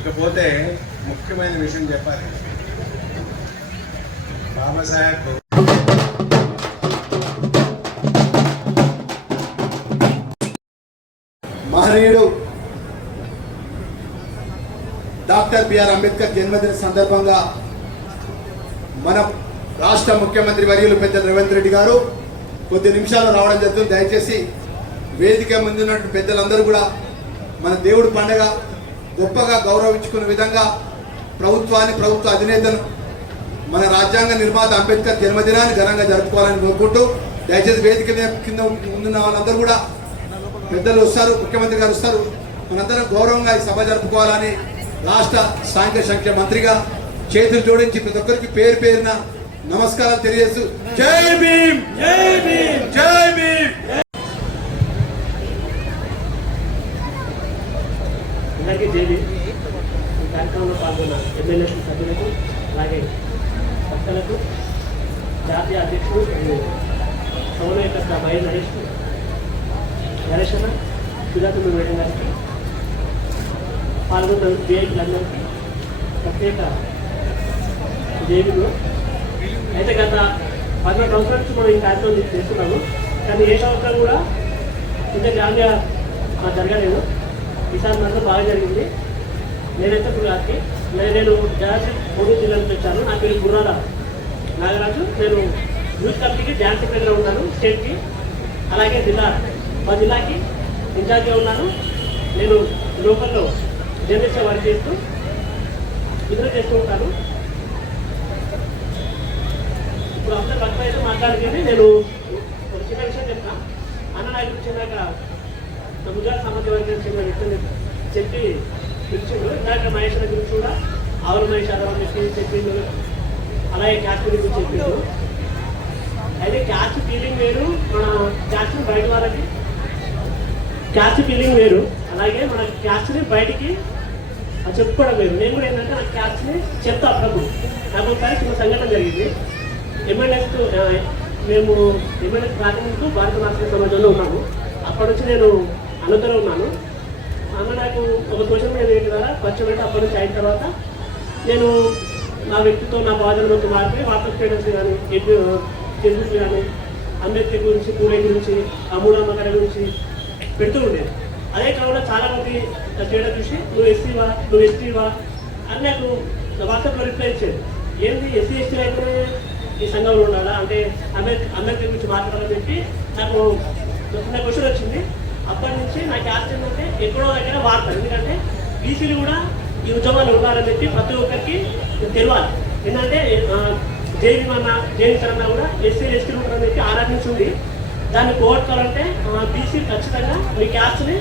ఇకపోతే ముఖ్యమైన విషయం చెప్పాలి. బాబాసాహెబ్ మహనీయుడు డాక్టర్ బిఆర్ అంబేద్కర్ జన్మదిన సందర్భంగా మన రాష్ట్ర ముఖ్యమంత్రి వర్యులు పెద్ద రేవంత్ రెడ్డి గారు కొద్ది నిమిషాలు రావడం జరుగుతుంది. దయచేసి వేదిక ముందున్నటువంటి పెద్దలందరూ కూడా మన దేవుడు పండగ గొప్పగా గౌరవించుకునే విధంగా ప్రభుత్వ అధినేతను మన రాజ్యాంగ నిర్మాత అంబేద్కర్ జన్మదినాన్ని ఘనంగా జరుపుకోవాలని కోరుకుంటూ దయచేసి వేదిక కింద ముందున్న వాళ్ళందరూ కూడా పెద్దలు వస్తారు, ముఖ్యమంత్రి గారు వస్తారు, మనందరం గౌరవంగా ఈ సభ జరుపుకోవాలని రాష్ట్ర సాంఘిక సంక్షేమ మంత్రిగా చేతులు జోడించి ప్రతి ఒక్కరికి పేరు పేరున నమస్కారాలు తెలియజేస్తూ జై భీమ్, జై భీమ్, జై భీమ్. అందరికీ జై భీమ్. ఈ కార్యక్రమంలో పాల్గొన్న ఎమ్మెల్యే సభ్యులకు అలాగే భక్తులకు జాతీయ అధ్యక్షుడు సౌరయుత మహేష్ నరేష్ అన్న సుధాకర్ మేడం గారికి పాల్గొన్న విఐపీలందరికీ ప్రత్యేక జైలు. అయితే గత 14 సంవత్సరాల నుంచి మనం ఈ కార్యక్రమం చేస్తున్నాము, కానీ ఏ సంవత్సరం కూడా ఇంత గ్రాండ్గా జరగలేదు. ఈసారి మాత్రం బాగా జరిగింది. నేనైతే గుర్రాకి నేను డ్యాన్స్ 3 జిల్లా నుంచి వచ్చాను. నా పేరు గుర్రాల నాగరాజు. నేను యూత్ కమిటీకి డ్యాన్స్ సెక్రటరీగా ఉన్నాను స్టేట్కి, అలాగే మా జిల్లాకి ఇన్ఛార్జ్గా ఉన్నాను. నేను లోకల్లో జర్నలిస్ట్గా వర్క్ చేస్తూ ఇద్దరు చేస్తూ ఉంటాను. ఇప్పుడు అందరూ వర్క్ అయితే మాట్లాడుకొని నేను ఒక చిన్న విషయం చెప్తాను. అన్న నా గురించి ఇందాక గుజరాత్ సమాజ వర్గం చెందిన వ్యక్తిని చెప్పి పిలిచిండు. ఇందాక మహేష్ గురించి కూడా ఆవుల మహేష్ అని చెప్పిండు, అలాగే క్యాస్ట్ గురించి చెప్పిండు. అయితే క్యాస్ట్ ఫీలింగ్ వేరు, మన క్యాస్ట్ని బయట వాళ్ళకి క్యాస్ట్ ఫీలింగ్ వేరు, అలాగే మన క్యాస్ట్ని బయటికి చెప్పుకోవడం వేరు. నేను కూడా ఏంటంటే నా క్యాస్ట్ని చెప్తా అప్పుడప్పుడు. నాకు ఒకసారి చిన్న సంఘటన జరిగింది. మేము ఎమ్మెల్యేస్ ప్రాతినిధ్యం భారత రాష్ట్ర సమాజంలో ఉన్నాము. అప్పటి నుంచి నేను అనంతరం ఉన్నాను. అన్న నాకు ఒక సోషల్ మీడియా ద్వారా పరిచయం అయితే అప్పటి నుంచి అయిన తర్వాత నేను నా వ్యక్తితో నా బాధలతో మారిపోయి వాట్సాప్ స్టేటస్ కానీ ఫేస్బుక్ కానీ అంబేద్కర్ గురించి, పూలే గురించి, అమూలమ్మగారి గురించి పెడుతూ ఉండేది. అదే కాకుండా చాలామంది స్టేటస్ చూసి నువ్వు ఎస్సీవా, నువ్వు ఎస్టీవా అని నాకు వాట్సాప్లో రిప్లై ఇచ్చేది. ఏంది ఎస్సీ ఎస్టీ అయితేనే ఈ సంఘంలో ఉండాలా, అంటే అంబేద్కర్ గురించి మాట్లాడాలని చెప్పి నాకు చిన్న క్వశ్చన్ వచ్చింది. అప్పటి నుంచి నా క్యాస్ట్ ఏంటంటే ఎక్కడో దగ్గర వాడతాను. ఎందుకంటే బీసీలు కూడా ఈ ఉద్యమాలు ఉండాలని చెప్పి ప్రతి ఒక్కరికి తెలియాలి. ఏంటంటే జైన్ కూడా ఎస్సీ ఎస్టీలు ఉంటారని చెప్పి ఆరాధించింది. దాన్ని పోగొట్టుకోవాలంటే బీసీ ఖచ్చితంగా మీ క్యాస్ట్ని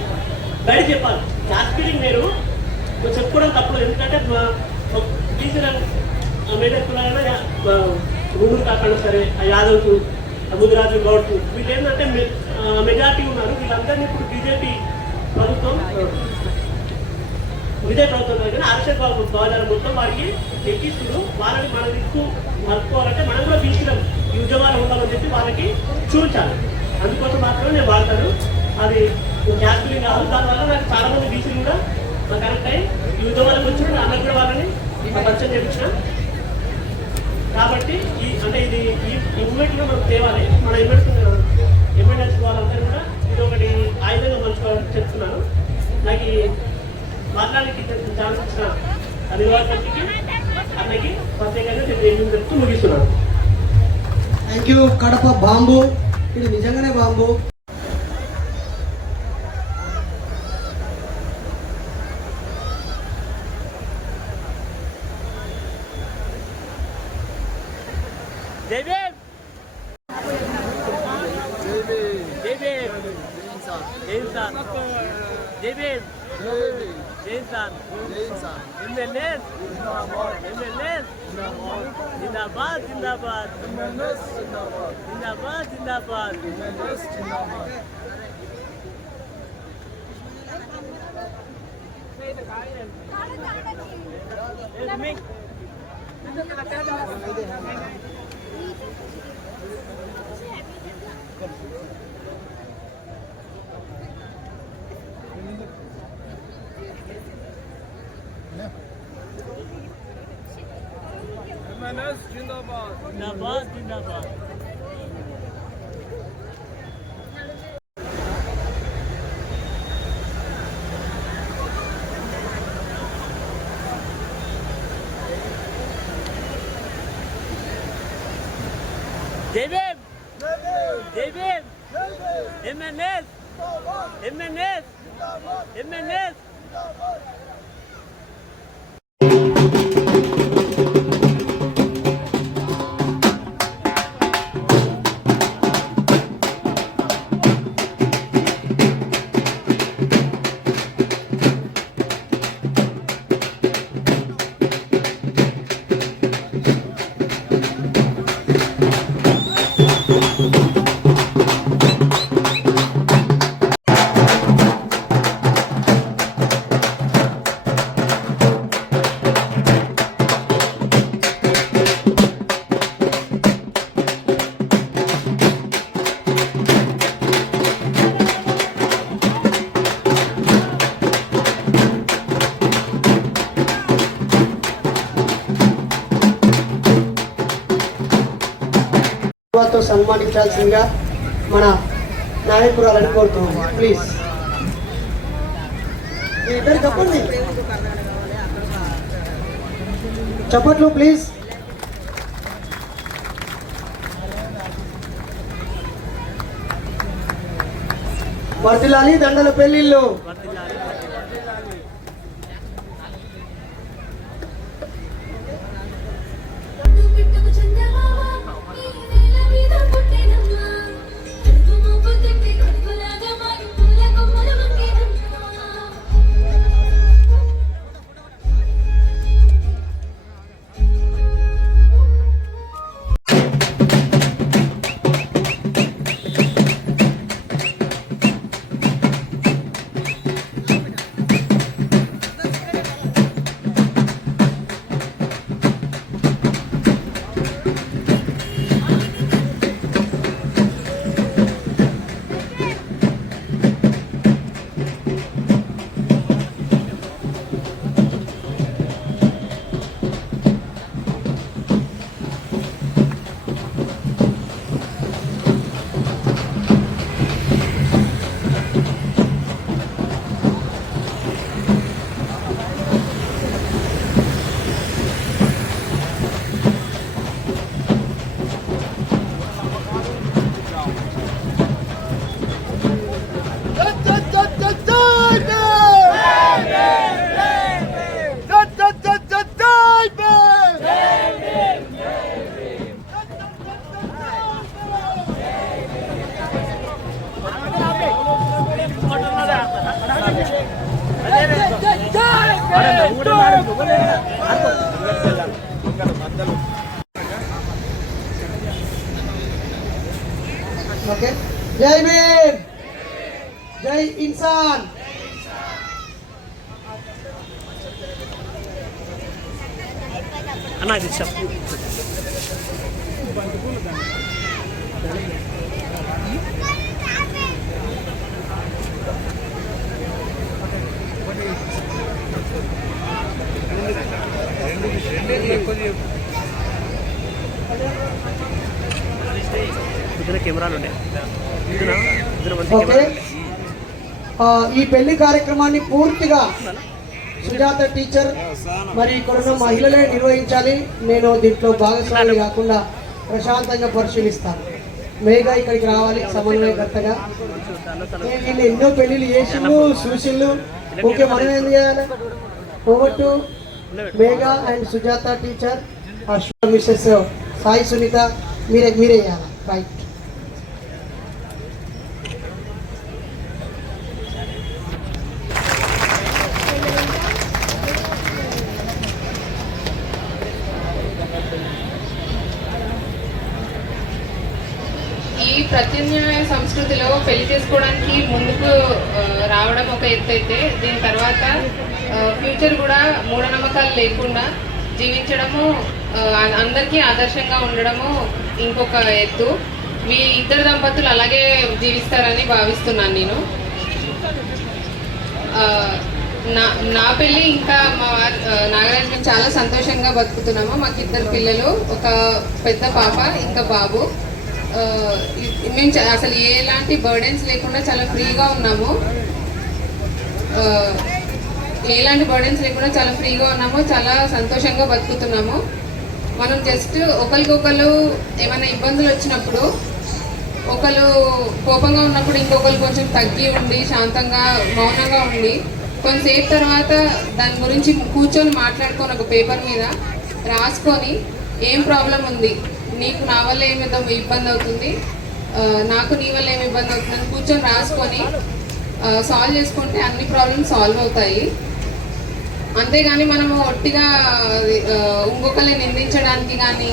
బయట చెప్పాలి. క్యాస్ట్ ఫీలింగ్ మీరు చెప్పుకోవడం తప్పదు. ఎందుకంటే బీసీల మేజర్ కులాలైనా గుండూరు కాకుండా సరే, యాదవ్స్, ముదిరాజు, గౌడ్స్ వీళ్ళు ఏంటంటే మెజార్టీ ఉన్నారు. వీళ్ళందరినీ ఇప్పుడు బీజేపీ ప్రభుత్వం విజయ ప్రభుత్వం కానీ ఆర్షద్ బాబు బాజారు మొత్తం వారికి ఎక్కిస్తూ వాళ్ళని మన దిక్కు మలుపుకోవాలంటే మనం కూడా బీసీలం ఈ ఉద్యమాలు ఉండాలని చెప్పి వాళ్ళకి చూపించాలి. అందుకోసం మాత్రమే నేను వాడతాను. అది క్యాస్ట్ ఫీలింగ్ కాదు. దానివల్ల నాకు చాలామంది బీసీలు కూడా నాకు కనెక్ట్ అయ్యి ఈ ఉద్యమాలకు వచ్చిన అందరూ కూడా వాళ్ళని పరిచయం చేయించిన. కాబట్టి ఇది ఈ మూమెంట్లో మనం తేవాలి. మన ఎమ్మెల్యేస్ వాళ్ళందరూ కూడా ఇది ఒకటి ఆయుధంగా మలుచుకోవాలని చెప్తున్నాను. నాకు ఈ మాట్లాడానికి ఛాన్స్ ఇచ్చిన అధికారికి అన్నకి ప్రత్యేకంగా నేను చెప్తూ ముగిస్తున్నాను. Thank you. కడప బాంబు, ఇది నిజంగానే బాంబు. జై భీమ్. జై భీమ్. జై భీమ్ జై ఇన్సాన్ MNS జిందాబాద్ జిందాబాద్ జిందాబాద్ జిందాబాద్ జిందాబాద్ జిందాబాద్ జై భీమ్ జై భీమ్ MNS తో సన్మానించాల్సిందిగా మన నాయకురాలని కోరుతున్నాము. ప్లీజ్ ఇద్దరు చెప్పండి, చప్పట్లు ప్లీజ్. వర్ధిల్లాలి దండల పెళ్లిళ్ళు. ఓకే, జై భీమ్, జై ఇన్సాన్. అన్న ఇది చెప్పు. కెమెరాలు ఉన్నాయి. ఓకే, ఈ పెళ్లి కార్యక్రమాన్ని పూర్తిగా సుజాత టీచర్ మరి ఇక్కడ ఉన్న మహిళలే నిర్వహించాలి. నేను దీంట్లో భాగస్వామి కాకుండా ప్రశాంతంగా పరిశీలిస్తాను. మేఘా ఇక్కడికి రావాలి సమన్వయకర్తగా. వీళ్ళు ఎన్నో పెళ్లిళ్ళు చేసిండు చూసిండు. ఓకే, మనం ఏం చేయాలి? Over to Megha and Sujata teacher, Mrs Sai Sunita, మీరే చేయాలి. రైట్. ప్రత్యామ్నాయ సంస్కృతిలో పెళ్లి చేసుకోవడానికి ముందుకు రావడం ఒక ఎత్తు అయితే దీని తర్వాత ఫ్యూచర్ కూడా మూఢనమ్మకాలు లేకుండా జీవించడము, అందరికీ ఆదర్శంగా ఉండడము ఇంకొక ఎత్తు. మీ ఇద్దరు దంపతులు అలాగే జీవిస్తారని భావిస్తున్నాను నేను. నా పెళ్ళి ఇంకా మా నాగరాజ్ గారు చాలా సంతోషంగా బతుకుతున్నాము. మాకు ఇద్దరు పిల్లలు, ఒక పెద్ద పాప ఇంకా బాబు. మేము అసలు ఎలాంటి బర్డెన్స్ లేకుండా చాలా ఫ్రీగా ఉన్నాము. చాలా సంతోషంగా బతుకుతున్నాము. మనం జస్ట్ ఒకరికొకరు ఏమైనా ఇబ్బందులు వచ్చినప్పుడు, ఒకరు కోపంగా ఉన్నప్పుడు ఇంకొకరు కొంచెం తగ్గి ఉండి శాంతంగా మౌనంగా ఉండి కొంతసేపు తర్వాత దాని గురించి కూర్చొని మాట్లాడుకొని ఒక పేపర్ మీద రాసుకొని ఏం ప్రాబ్లం ఉంది, నీకు నా వల్ల ఏమి ఇబ్బంది అవుతుంది, నాకు నీ వల్ల ఏమి ఇబ్బంది అవుతుంది అని కూర్చొని రాసుకొని సాల్వ్ చేసుకుంటే అన్ని ప్రాబ్లమ్స్ సాల్వ్ అవుతాయి. అంతేగాని మనము ఒట్టిగా ఇంకొకరిని నిందించడానికి కానీ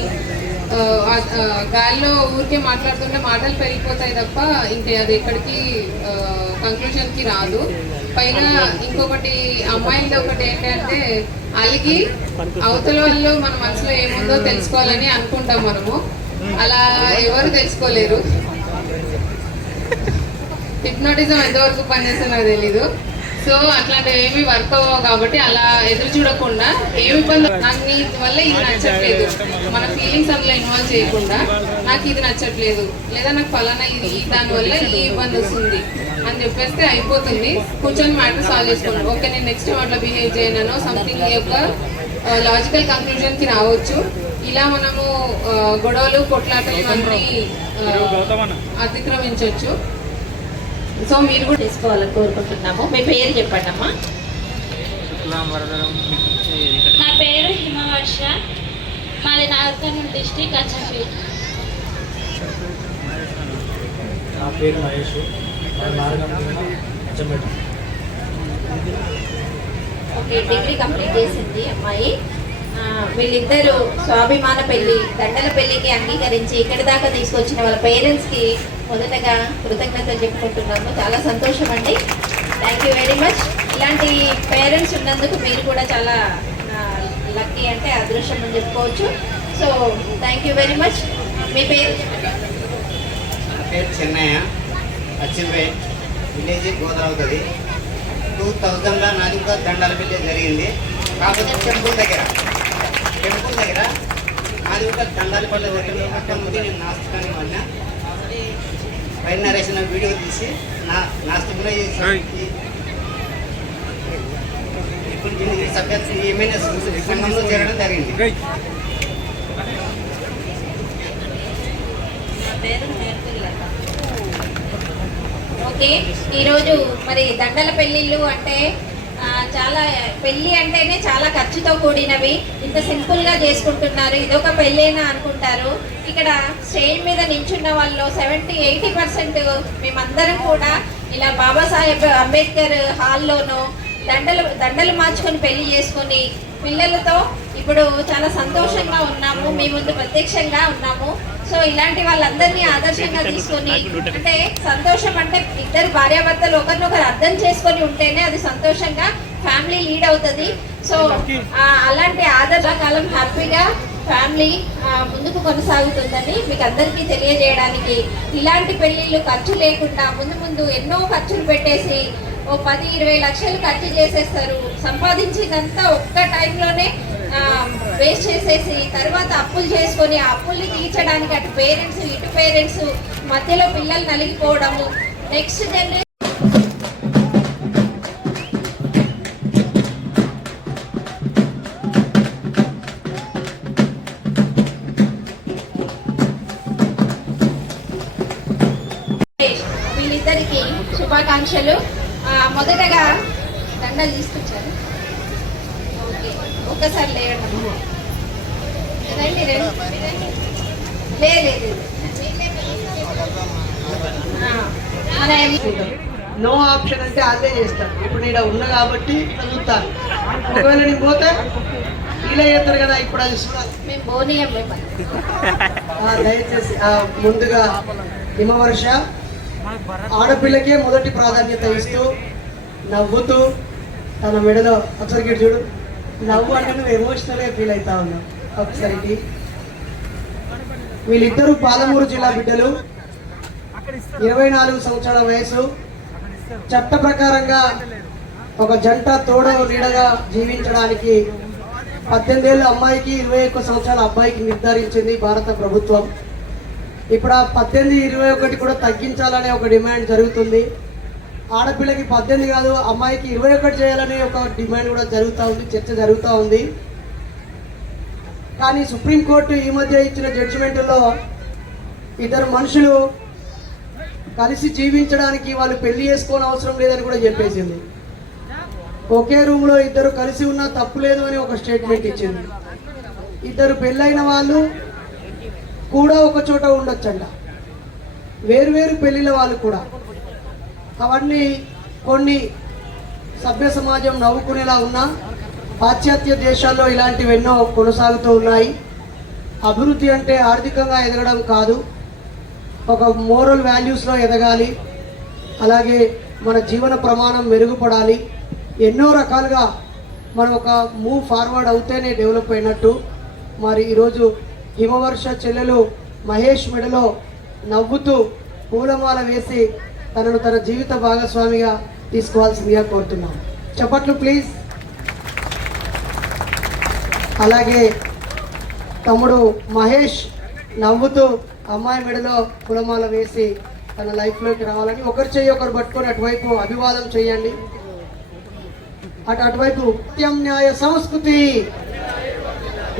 గాల్లో ఊరికే మాట్లాడుతుంటే మాటలు పెరిగిపోతాయి తప్ప ఇంకా అది ఎక్కడికి కంక్లూషన్కి రాదు. పైగా ఇంకొకటి అమ్మాయిలది ఒకటి ఏంటంటే అలిగి అవతల వాళ్ళు మన మనసులో ఏముందో తెలుసుకోవాలని అనుకుంటాం మనము. అలా ఎవరు తెలుసుకోలేరు. హిప్నోటిజం ఎంతవరకు పనిచేస్తుందో తెలీదు. సో అట్లాంటివి ఏమి వర్క్ అవ్వవు కాబట్టి అలా ఎదురు చూడకుండా ఏమి ఇబ్బంది, నాకు నీ వల్ల ఇది నచ్చట్లేదు, మన ఫీలింగ్స్ అందులో ఇన్వాల్వ్ చేయకుండా నాకు ఇది నచ్చట్లేదు లేదా నాకు ఫలానా ఇది దానివల్ల ఈ ఇబ్బంది వస్తుంది అని చెప్పేస్తే అయిపోతుంది. కూర్చొని మ్యాటర్ సాల్వ్ చేసుకోండి. ఓకే, నేను నెక్స్ట్ టైం అట్లా బిహేవ్ చేయను సంథింగ్ యొక్క లాజికల్ కంక్లూజన్కి రావచ్చు. ఇలా మనము గొడవలు కొట్లాటలు ఇవన్నీ అతిక్రమించవచ్చు. సో మీరు కూడా తీసుకోవాలని కోరుకుంటున్నాము. మీ పేరు చెప్పండి అమ్మా. నా పేరు హిమవర్ష, మాది నాగర్కర్నూలు డిస్ట్రిక్ట్ అచ్చంపేట. నా పేరు Mahesh, Achampet. Okay, degree complete చేసింది అమ్మాయి. వీళ్ళిద్దరూ స్వాభిమాన పెళ్లి, దండల పెళ్లికి అంగీకరించి ఇక్కడి దాకా తీసుకొచ్చిన వాళ్ళ పేరెంట్స్కి మొదటగా కృతజ్ఞతలు చెప్పుకుంటున్నాము. చాలా సంతోషం అండి. Thank you very much. ఇలాంటి పేరెంట్స్ ఉన్నందుకు మీరు కూడా చాలా లక్కీ, అంటే అదృష్టం అని చెప్పుకోవచ్చు. So thank you very much. మీ పేరు? నా పేరు చెన్నయ్య, అచ్చంపేట విలేజ్ గోదావరి. 2000లో నాది కూడా దండాల పెళ్లి జరిగింది. కాకపోతే టెంపుల్ దగ్గర నాది కూడా దండాల పల్లె హోటల్ ముందు నేను నాస్తికాన్ని వాడినా. పైన నరేసిన వీడియో తీసి నాస్తికంలో ఇప్పుడు దీనికి సభ్యత ఏమైనా సంఘంలో చేరడం జరిగింది. ఓకే, ఈరోజు మరి దండల పెళ్ళిళ్ళు అంటే చాలా, పెళ్ళి అంటేనే చాలా ఖర్చుతో కూడినవి. ఇంత సింపుల్గా చేసుకుంటున్నారు, ఇదొక పెళ్ళేనా అనుకుంటారు. ఇక్కడ స్టేజ్ మీద నించున్న వాళ్ళు 70-80% మేమందరం కూడా ఇలా బాబాసాహెబ్ అంబేద్కర్ హాల్లోనూ దండలు మార్చుకొని పెళ్లి చేసుకొని పిల్లలతో ఇప్పుడు చాలా సంతోషంగా ఉన్నాము. మీ ముందు ప్రత్యక్షంగా ఉన్నాము. సో ఇలాంటి వాళ్ళందరినీ ఆదర్శంగా తీసుకొని, అంటే సంతోషం అంటే ఇద్దరు భార్యాభర్తలు ఒకరినొకరు అర్థం చేసుకొని ఉంటేనే అది సంతోషంగా ఫ్యామిలీ లీడ్ అవుతుంది. సో అలాంటి ఆదర్శకాలం హ్యాపీగా ఫ్యామిలీ ముందుకు కొనసాగుతుందని మీకు అందరికీ తెలియజేయడానికి, ఇలాంటి పెళ్ళిళ్ళు ఖర్చు లేకుండా ముందు ఎన్నో ఖర్చులు పెట్టేసి 10-20 లక్షలు ఖర్చు చేసేస్తారు. సంపాదించిందంతా ఒక్క టైంలోనే వేస్ట్ చేసేసి తర్వాత అప్పులు చేసుకొని ఆ అప్పుల్ని తీర్చడానికి అటు పేరెంట్స్ ఇటు పేరెంట్స్ మధ్యలో పిల్లలు నలిగిపోవడము. నెక్స్ట్ జనరేషన్ వీళ్ళిద్దరికి శుభాకాంక్షలు. మొదటగా దండలు తీసుకొచ్చారు. ఓకే, ఒక్కసారి లేదండి, లేదు నో ఆప్షన్ అంటే అదే చేస్తాను. ఇప్పుడు నేను ఉన్నా కాబట్టి చదువుతాను. ఒకవేళ నేను పోతే ఫీల్ అయ్యేస్తారు కదా ఇప్పుడు అది చూడాలి. మేము బోనియం మిమ్మల్ని. దయచేసి ముందుగా హిమవర్ష ఆడపిల్లకే మొదటి ప్రాధాన్యత ఇస్తూ నవ్వుతూ తన మెడలో ఒకసారికి చూడు, నవ్వు అంటే నువ్వు ఎమోషనల్గా ఫీల్ అవుతా ఉన్నావు. ఒకసారికి వీళ్ళిద్దరూ పాలమూరు జిల్లా బిడ్డలు, 24 సంవత్సరాల వయసు. చట్ట ప్రకారంగా ఒక జంట తోడ నీడగా జీవించడానికి 18 ఏళ్ళ అమ్మాయికి 21 సంవత్సరాల అబ్బాయికి నిర్ధారించింది భారత ప్రభుత్వం. ఇప్పుడు ఆ 18, 21 కూడా తగ్గించాలనే ఒక డిమాండ్ జరుగుతుంది. ఆడపిల్లకి 18 కాదు, అమ్మాయికి 21 చేయాలనే ఒక డిమాండ్ కూడా జరుగుతూ ఉంది, చర్చ జరుగుతూ ఉంది. కానీ సుప్రీంకోర్టు ఈ మధ్య ఇచ్చిన జడ్జిమెంట్లో ఇద్దరు మనుషులు కలిసి జీవించడానికి వాళ్ళు పెళ్లి చేసుకోని అవసరం లేదని కూడా చెప్పేసింది. ఒకే రూమ్లో ఇద్దరు కలిసి ఉన్నా తప్పు లేదు అని ఒక స్టేట్మెంట్ ఇచ్చింది. ఇద్దరు పెళ్ళైన వాళ్ళు కూడా ఒక చోట ఉండొచ్చంట, వేరువేరు పెళ్ళిళ్ళ వాళ్ళు కూడా. అవన్నీ కొన్ని సభ్య సమాజం నవ్వుకునేలా ఉన్నా పాశ్చాత్య దేశాల్లో ఇలాంటివి ఎన్నో కొనసాగుతూ ఉన్నాయి. అభివృద్ధి అంటే ఆర్థికంగా ఎదగడం కాదు, ఒక మోరల్ వాల్యూస్లో ఎదగాలి, అలాగే మన జీవన ప్రమాణం మెరుగుపడాలి. ఎన్నో రకాలుగా మనం ఒక మూవ్ ఫార్వర్డ్ అవుతేనే డెవలప్ అయినట్టు. మరి ఈరోజు హిమవర్ష చెల్లెలు మహేష్ మెడలో నవ్వుతూ పూలమాల వేసి తనను తన జీవిత భాగస్వామిగా తీసుకోవాల్సిందిగా కోరుతున్నాం. చప్పట్లు ప్లీజ్. అలాగే తమ్ముడు మహేష్ నవ్వుతూ అమ్మాయి మెడలో పూలమాల వేసి తన లైఫ్లోకి రావాలని ఒకరి చెయ్యి ఒకరు పట్టుకొని అటువైపు అభివాదం చేయండి. అటువైపు న్యాయ సంస్కృతి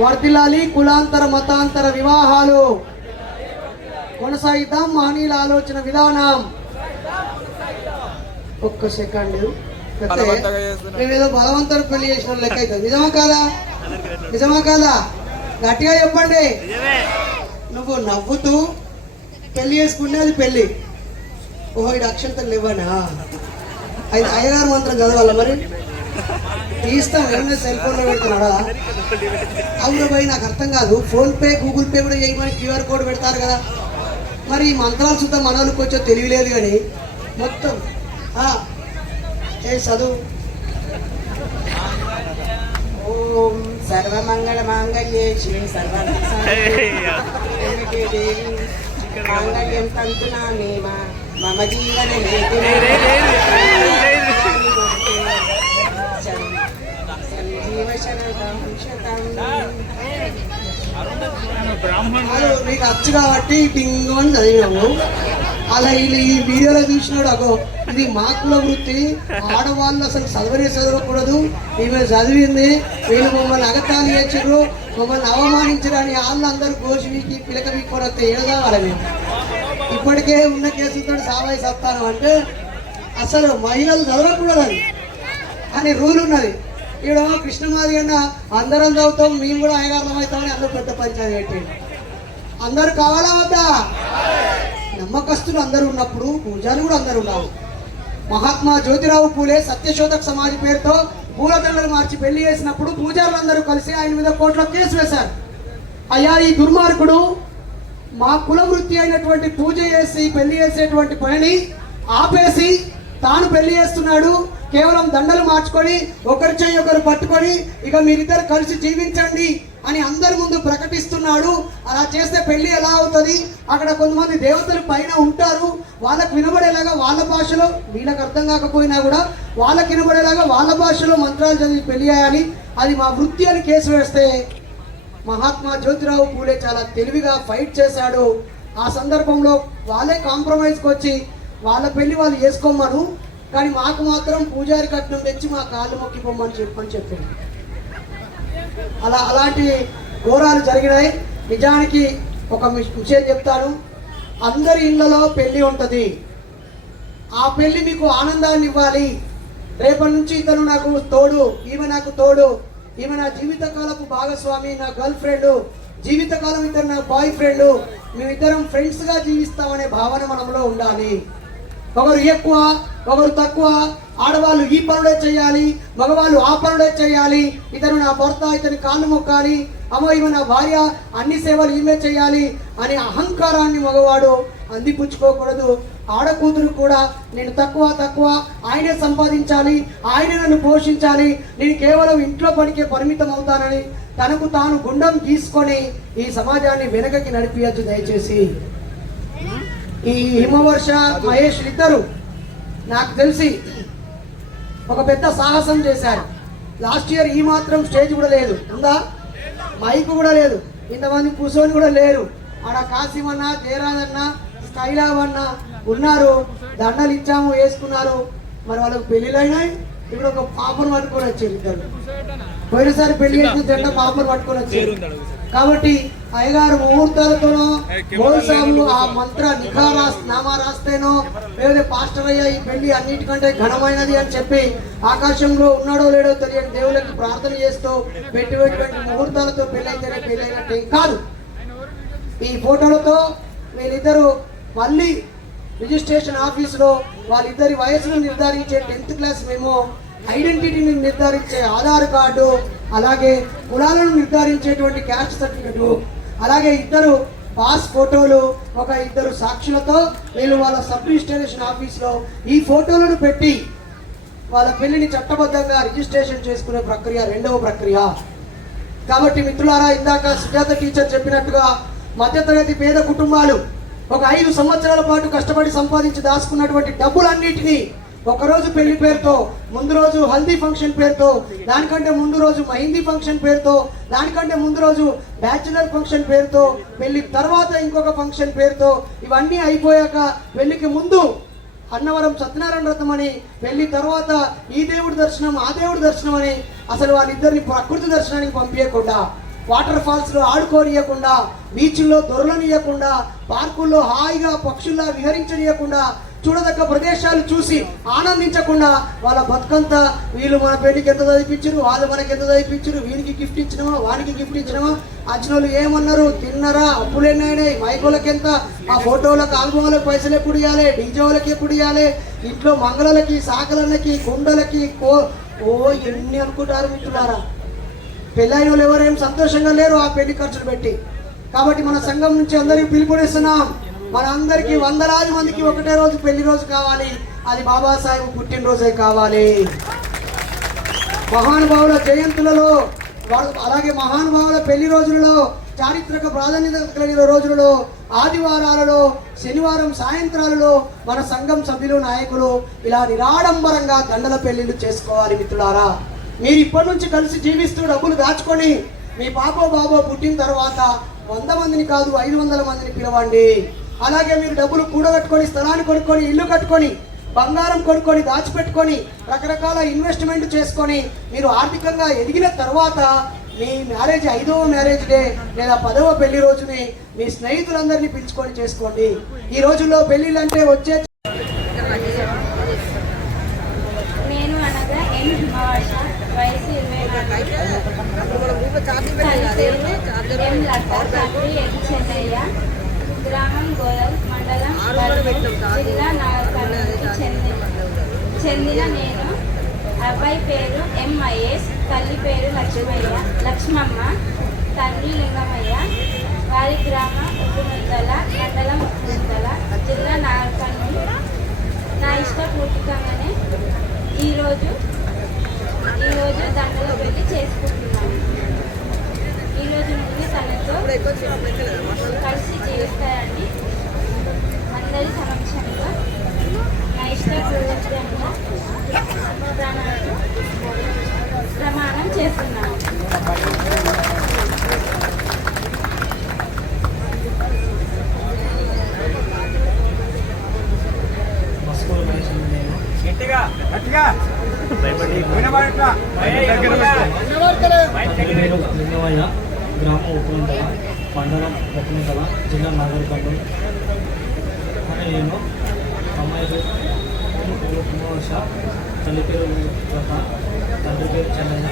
వర్ధిల్లాలి, కులాంతర మతాంతర వివాహాలు కొనసాగిద్దాం, మహనీయుల ఆలోచన విధానం. ఒక్క సెకండ్, మేమేదో బలవంతర పెళ్లి చేసిన లెక్క అవుతుంది. నిజమా కాదా? నిజమా కాదా? గట్టిగా చెప్పండి. నువ్వు నవ్వుతూ పెళ్లి చేసుకుంటే అది పెళ్ళి. ఓహో, ఇది అక్షంతలు ఇవ్వనా? అది అయ్యగారు మంత్రం చదవాలా? మరి తీస్తాం, ఏమైనా సెల్ ఫోన్లో పెడుతున్నాడా? అవును పోయి, నాకు అర్థం కాదు. ఫోన్పే, గూగుల్ పే కూడా చేయమని QR కోడ్ పెడతారు కదా. మరి ఈ మంత్రాలు సుద్ధా మనోళ్ళకి వచ్చో తెలియలేదు కానీ మొత్తం ఏ చదువు. ఓం సర్వమంగళ మాంగళ్యే శివే మాంగళ్యం తంతునా మేమ మమ జీవన నీకు అచ్చు కాబట్టి టింగు అని చదివినాము. అలా వీళ్ళు ఈ వీడియోలో చూసినాడు, అగో ఇది మా కుల వృత్తి, ఆడవాళ్ళు అసలు చదవకూడదు, ఈమె చదివింది, వీళ్ళు మమ్మల్ని అగతాలు చేసారు, మమ్మల్ని అవమానించరు అని వాళ్ళందరూ గోషికి పిలక వీక్కొనొస్తే ఏడదావాలి మేము. ఇప్పటికే ఉన్న కేసులతో సావాయి సత్తాను అంటే అసలు మహిళలు చదవకూడదని అని రూల్ ఉన్నది. ఇక్కడ కృష్ణమాది అన్న అందరం చదువుతాం, మేము కూడా అయ్యగారులం అవుతామని అందరూ పెద్ద పంచాయతీ పెట్టండి. అందరు కావాలా వద్దా? నమ్మకస్తులు అందరూ ఉన్నప్పుడు పూజారులు కూడా అందరూ ఉండాలి. మహాత్మా జ్యోతిరావు పూలే సత్యశోధక సమాజ్ పేరుతో పూలదండలు మార్చి పెళ్లి చేసినప్పుడు పూజారులు అందరూ కలిసి ఆయన మీద కోర్టులో కేసు వేశారు. అయ్యా, ఈ దుర్మార్గుడు మా కుల వృత్తి అయినటువంటి పూజ చేసి పెళ్లి చేసేటువంటి పనిని ఆపేసి తాను పెళ్లి చేస్తున్నాడు, కేవలం దండలు మార్చుకొని ఒకరి చెయ్యి ఒకరు పట్టుకొని ఇక మీరిద్దరు కలిసి జీవించండి అని అందరి ముందు ప్రకటిస్తున్నాడు. అలా చేస్తే పెళ్లి ఎలా అవుతుంది? అక్కడ కొంతమంది దేవతలు పైన ఉంటారు, వాళ్ళకు వినబడేలాగా వాళ్ళ భాషలో, వీళ్ళకి అర్థం కాకపోయినా కూడా వాళ్ళకి వినబడేలాగా వాళ్ళ భాషలో మంత్రాలు చదివి పెళ్లి చేయాలి, అది మా వృత్తి అని కేసు వేస్తే మహాత్మా జ్యోతిరావు పూలే చాలా తెలివిగా ఫైట్ చేశాడు. ఆ సందర్భంలో వాళ్ళే కాంప్రమైజ్కి వచ్చి వాళ్ళ పెళ్లి వాళ్ళు చేసుకోమను, కానీ మాకు మాత్రం పూజారి కట్నం తెచ్చి మా కాళ్ళు మొక్కిపోమని చెప్పాను. అలాంటి ఘోరాలు జరిగినాయి. నిజానికి ఒక విషయం చెప్తాను, అందరి ఇళ్లలో పెళ్లి ఉంటుంది. ఆ పెళ్లి మీకు ఆనందాన్ని ఇవ్వాలి. రేపటి నుంచి ఇతను నాకు తోడు, ఈమె నాకు తోడు, ఈమె నా జీవితకాలపు భాగస్వామి, నా గర్ల్ ఫ్రెండ్, జీవితకాలం ఇద్దరు నా బాయ్ ఫ్రెండ్, మేమిద్దరం ఫ్రెండ్స్గా జీవిస్తామనే భావన మనలో ఉండాలి. ఒకరు ఎక్కువ ఒకరు తక్కువ, ఆడవాళ్ళు ఈ పనులే చేయాలి, మగవాళ్ళు ఆ పనులే చేయాలి, ఇతను నా భర్త, ఇతని కాళ్ళు మొక్కాలి, అమ్మ ఈమె నా భార్య, అన్ని సేవలు ఈమె చేయాలి అనే అహంకారాన్ని మగవాడు అందిపుచ్చుకోకూడదు. ఆడకూతురు కూడా నేను తక్కువ, ఆయనే సంపాదించాలి, ఆయనే నన్ను పోషించాలి, నేను కేవలం ఇంట్లో పనికే పరిమితం అవుతానని తనకు తాను గుండం గీసుకొని ఈ సమాజాన్ని వెనకకి నడిపించచ్చు. దయచేసి ఈ హిమవర్ష మహేష్ ఇద్దరు నాకు తెలిసి ఒక పెద్ద సాహసం చేశారు. లాస్ట్ ఇయర్ ఈ మాత్రం స్టేజ్ కూడా లేదు, ఉందా? మైక్ కూడా లేదు, ఇంతమంది కూర్చొని కూడా లేరు. ఆడ కాసిమన్న, జయరాజన్న, స్కైలాబ్ అన్న ఉన్నారు, దండలు ఇచ్చాము, వేసుకున్నారు. మరి వాళ్ళకి పెళ్ళిళ్ళు అయినాయి. ఇప్పుడు ఒక పాపను పట్టుకొని వచ్చారు ఇద్దరు. పోయినసారి పెళ్లి చేసిన జెండా పాపను పట్టుకొని వచ్చారు. కాబట్టి అయ్యగారు ముహూర్తాలతోనో మోసాము ఆ మంత్ర నామా రాస్తేనో లేదా పాస్టర్ అయ్యా ఈ పెళ్లి అన్నిటికంటే ఘనమైనది అని చెప్పి ఆకాశంలో ఉన్నాడో లేడో తెలియని దేవుళ్ళకి ప్రార్థన చేస్తూ పెట్టినటువంటి ముహూర్తాలతో పెళ్లి అయితేనే పెళ్లి అయినట్టే కాదు. ఈ ఫోటోలతో వీళ్ళిద్దరూ మళ్ళీ రిజిస్ట్రేషన్ ఆఫీసులో వాళ్ళిద్దరి వయసును నిర్ధారించే 10th క్లాస్ మేము, ఐడెంటిటీని నిర్ధారించే ఆధార్ కార్డు, అలాగే కులాలను నిర్ధారించేటువంటి క్యాస్ట్ సర్టిఫికెట్, అలాగే ఇద్దరు పాస్ ఫోటోలు, ఒక ఇద్దరు సాక్షులతో వీళ్ళు వాళ్ళ సబ్ రిజిస్ట్రేషన్ ఆఫీస్లో ఈ ఫోటోలను పెట్టి వాళ్ళ పెళ్లిని చట్టబద్ధంగా రిజిస్ట్రేషన్ చేసుకునే ప్రక్రియ రెండవ ప్రక్రియ. కాబట్టి మిత్రులారా, ఇందాక సుజాత టీచర్ చెప్పినట్టుగా మధ్యతరగతి పేద కుటుంబాలు ఒక 5 సంవత్సరాల పాటు కష్టపడి సంపాదించి దాచుకున్నటువంటి డబ్బులన్నిటినీ ఒకరోజు పెళ్లి పేరుతో, ముందు రోజు హల్దీ ఫంక్షన్ పేరుతో, దానికంటే ముందు రోజు మెహందీ ఫంక్షన్ పేరుతో, దానికంటే ముందు రోజు బ్యాచులర్ ఫంక్షన్ పేరుతో, పెళ్లి తర్వాత ఇంకొక ఫంక్షన్ పేరుతో, ఇవన్నీ అయిపోయాక పెళ్లికి ముందు అన్నవరం సత్యనారాయణ వ్రతం అని, పెళ్లి తర్వాత ఈ దేవుడి దర్శనం ఆ దేవుడి దర్శనం అని, అసలు వాళ్ళిద్దరిని ప్రకృతి దర్శనానికి పంపించకుండా, వాటర్ ఫాల్స్ లో ఆడుకోనియకుండా, బీచ్ల్లో దొరలనియకుండా, పార్కుల్లో హాయిగా పక్షుల్లా విహరించనీయకుండా, చూడదగ్గ ప్రదేశాలు చూసి ఆనందించకుండా వాళ్ళ బతుకంతా వీళ్ళు మన పెళ్లికి ఎంత చదివించరు, వాళ్ళు మనకి ఎంత చదివించరు, వీనికి గిఫ్ట్ ఇచ్చినామా వానికి గిఫ్ట్ ఇచ్చినామా, అచ్చినోళ్ళు ఏమన్నారు, తిన్నారా, అప్పులు ఎన్నైనాయి, మైకోళ్ళకి ఎంత, ఆ ఫోటోలకు ఆల్బమ్లకు పైసలు ఎప్పుడు ఇవ్వాలి, డీజే వాళ్ళకి ఎప్పుడు ఇవ్వాలి, ఇంట్లో మంగళలకి, సాకలన్నకి, కుండలకి ఎన్ని అనుకుంటారు మిత్రులారా. పెళ్ళైన వాళ్ళు ఎవరేం సంతోషంగా లేరు ఆ పెళ్లి ఖర్చులు పెట్టి. కాబట్టి మన సంఘం నుంచి అందరికి పిలుపునిస్తున్నాం, మన అందరికి వందలాది మందికి ఒకటే రోజు పెళ్లి రోజు కావాలి, అది బాబాసాహెబ్ పుట్టినరోజే కావాలి. మహానుభావుల జయంతులలో, అలాగే మహానుభావుల పెళ్లి రోజులలో, చారిత్రక ప్రాధాన్యత కలిగిన రోజులలో, ఆదివారాలలో, శనివారం సాయంత్రాలలో మన సంఘం సభ్యులు, నాయకులు ఇలా నిరాడంబరంగా దండల పెళ్లిళ్ళు చేసుకోవాలి. మిత్రులారా, మీరు ఇప్పటి నుంచి కలిసి జీవిస్తూ డబ్బులు దాచుకొని మీ పాపో బాబో పుట్టిన తర్వాత 100 మందిని కాదు 500 మందిని పిలవండి. అలాగే మీరు డబ్బులు కూడగట్టుకొని, స్థలాన్ని కొనుక్కొని, ఇల్లు కట్టుకొని, బంగారం కొనుక్కొని, దాచిపెట్టుకొని, రకరకాల ఇన్వెస్ట్మెంట్ చేసుకొని మీరు ఆర్థికంగా ఎదిగిన తర్వాత మీ మ్యారేజ్ 5వ మ్యారేజ్ డే లేదా 10వ పెళ్లి రోజుని మీ స్నేహితులందరినీ పిలుచుకొని చేసుకోండి. ఈ రోజుల్లో పెళ్లిళ్ళు అంటే వచ్చే వయసు 24 చెన్నయ్య, గ్రామం గోయల్, మండలం జిల్లా నాగర్కర్నూలుకి చెందిన నేను. అబ్బాయి పేరు ఎంఐఎస్, తల్లి పేరు లక్ష్మమ్మ, తండ్రి లింగమయ్య. వారి గ్రామం ఉప్పుముద్దల, మండలం ఉప్పుముద్దల, జిల్లా నాగర్కర్నూలు. నా ఇష్టపూర్వకంగానే ఈరోజు దండల పెళ్లి చేసుకుంటున్నాను. ఈరోజు నుండి తనతో కలిసి జీవిస్తాయని అందరి సమక్షంలో నా ఇష్టపూర్వకంగా ప్రమాణం చేస్తున్నాను. లింగమయ్య, గ్రామం ఉప్పుమండల, మండలం ఉప్పుమండల, జిల్లా నాగర్కర్నూలు అని నేను. అమ్మాయి పేరు హిమవర్ష, తల్లి పేరు లత, తండ్రి పేరు చెన్నయ్య,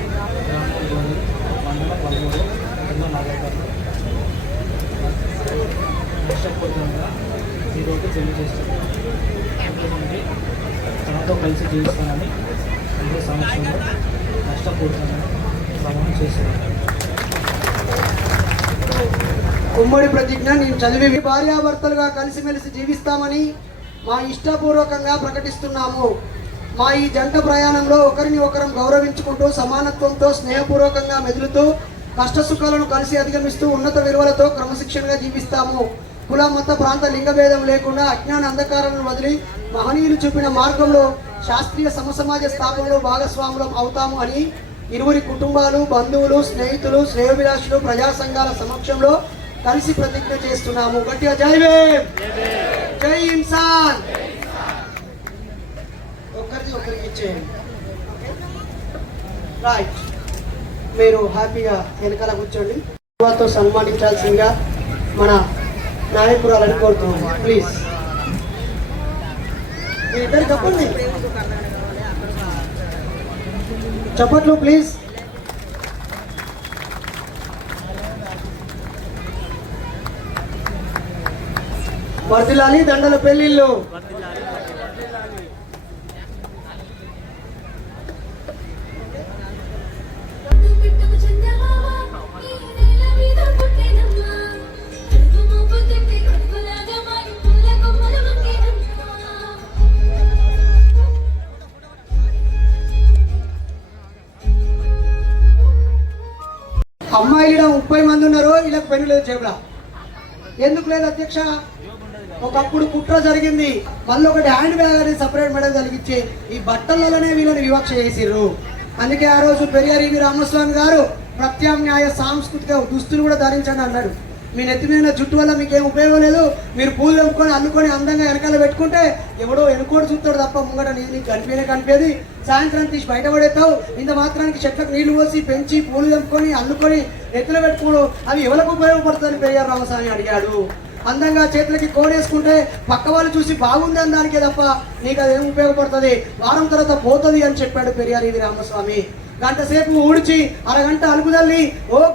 గ్రామం గోలి, మండలం పల్గూరు, జిల్లా నాగర్కర్నూలు. ఇష్టపూర్వకంగా ఈరోజు పెళ్లి చేస్తున్నాను. నుండి నాతో కలిసి జీవిస్తానని అందరి సమక్షంలో కష్టపడుతానని ప్రమాణం చేస్తున్నాను. ఉమ్మడి ప్రతిజ్ఞ నేను చదివి భార్యాభర్తలుగా కలిసిమెలిసి జీవిస్తామని మా ఇష్టపూర్వకంగా ప్రకటిస్తున్నాము. మా ఈ జంట ప్రయాణంలో ఒకరిని ఒకరం గౌరవించుకుంటూ సమానత్వంతో స్నేహపూర్వకంగా మెదులుతూ కష్టసుఖాలను కలిసి అధిగమిస్తూ ఉన్నత విలువలతో క్రమశిక్షణగా జీవిస్తాము. కుల మత ప్రాంత లింగభేదం లేకుండా అజ్ఞాన అంధకారాలను వదిలి మహనీయులు చూపిన మార్గంలో శాస్త్రీయ సమసమాజ స్థాపనలో భాగస్వాములం అవుతాము అని ఇరువురి కుటుంబాలు, బంధువులు, స్నేహితులు, శ్రేయోభిలాషులు, ప్రజా సంఘాల సమక్షంలో కలిసి ప్రతిజ్ఞ చేస్తున్నాము. గట్టిగా జై భీమ్, జై ఇన్సాన్. ఒకరికి ఇచ్చేయండి. రైట్, మీరు హ్యాపీగా వెనకాల కూర్చోండి. తో సన్మానించాల్సిందిగా మన నాయకురాలని కోరుతున్నాను. ప్లీజ్ మీరిద్దరు చెప్పండి, చప్పట్లు ప్లీజ్. వర్ధిల్లాలి దండల పెళ్లిళ్ళు. అమ్మాయిలు 30 మంది ఉన్నారు, ఇలా పెళ్లి లేదు జేబులా. ఎందుకు లేదు అధ్యక్ష? ఒకప్పుడు కుట్ర జరిగింది, మళ్ళీ ఒకటి హ్యాండ్ బ్యాగ్ అనేది సపరేట్ మెడల్ కలిగించి ఈ బట్టలలోనే వీళ్ళని వివక్ష చేసిర్రు. అందుకే ఆ రోజు పెరియార్ ఈవి రామస్వామి గారు ప్రత్యామ్నాయ సాంస్కృతిక దుస్తులు కూడా ధరించండి అన్నాడు. మీ నెత్తి మీద జుట్టు వల్ల మీకేం ఉపయోగం లేదు, మీరు పూలు తెంపుకొని అల్లుకొని అందంగా వెనకాల పెట్టుకుంటే ఎవడో వెనుకోడు చూస్తాడు తప్ప ముంగట నీకు కనిపేది. సాయంత్రం తీసి బయటపడేస్తావు. ఇంత మాత్రానికి చెట్లకు నీళ్లు పోసి పెంచి పూలు తెంపుకొని అల్లుకొని నెత్తిలో పెట్టుకోడు, అవి ఎవరికి ఉపయోగపడుతుందని పెరియార్ రామస్వామి అడిగాడు. అందంగా చేతులకి కోడేసుకుంటే పక్క వాళ్ళు చూసి బాగుంది అని దానికే తప్ప నీకు అదేం ఉపయోగపడుతుంది, వారం తర్వాత పోతుంది అని చెప్పాడు పెరియార్ ఈవి రామస్వామి. గంట సేపు ఊడ్చి అరగంట అలుగుదల్లి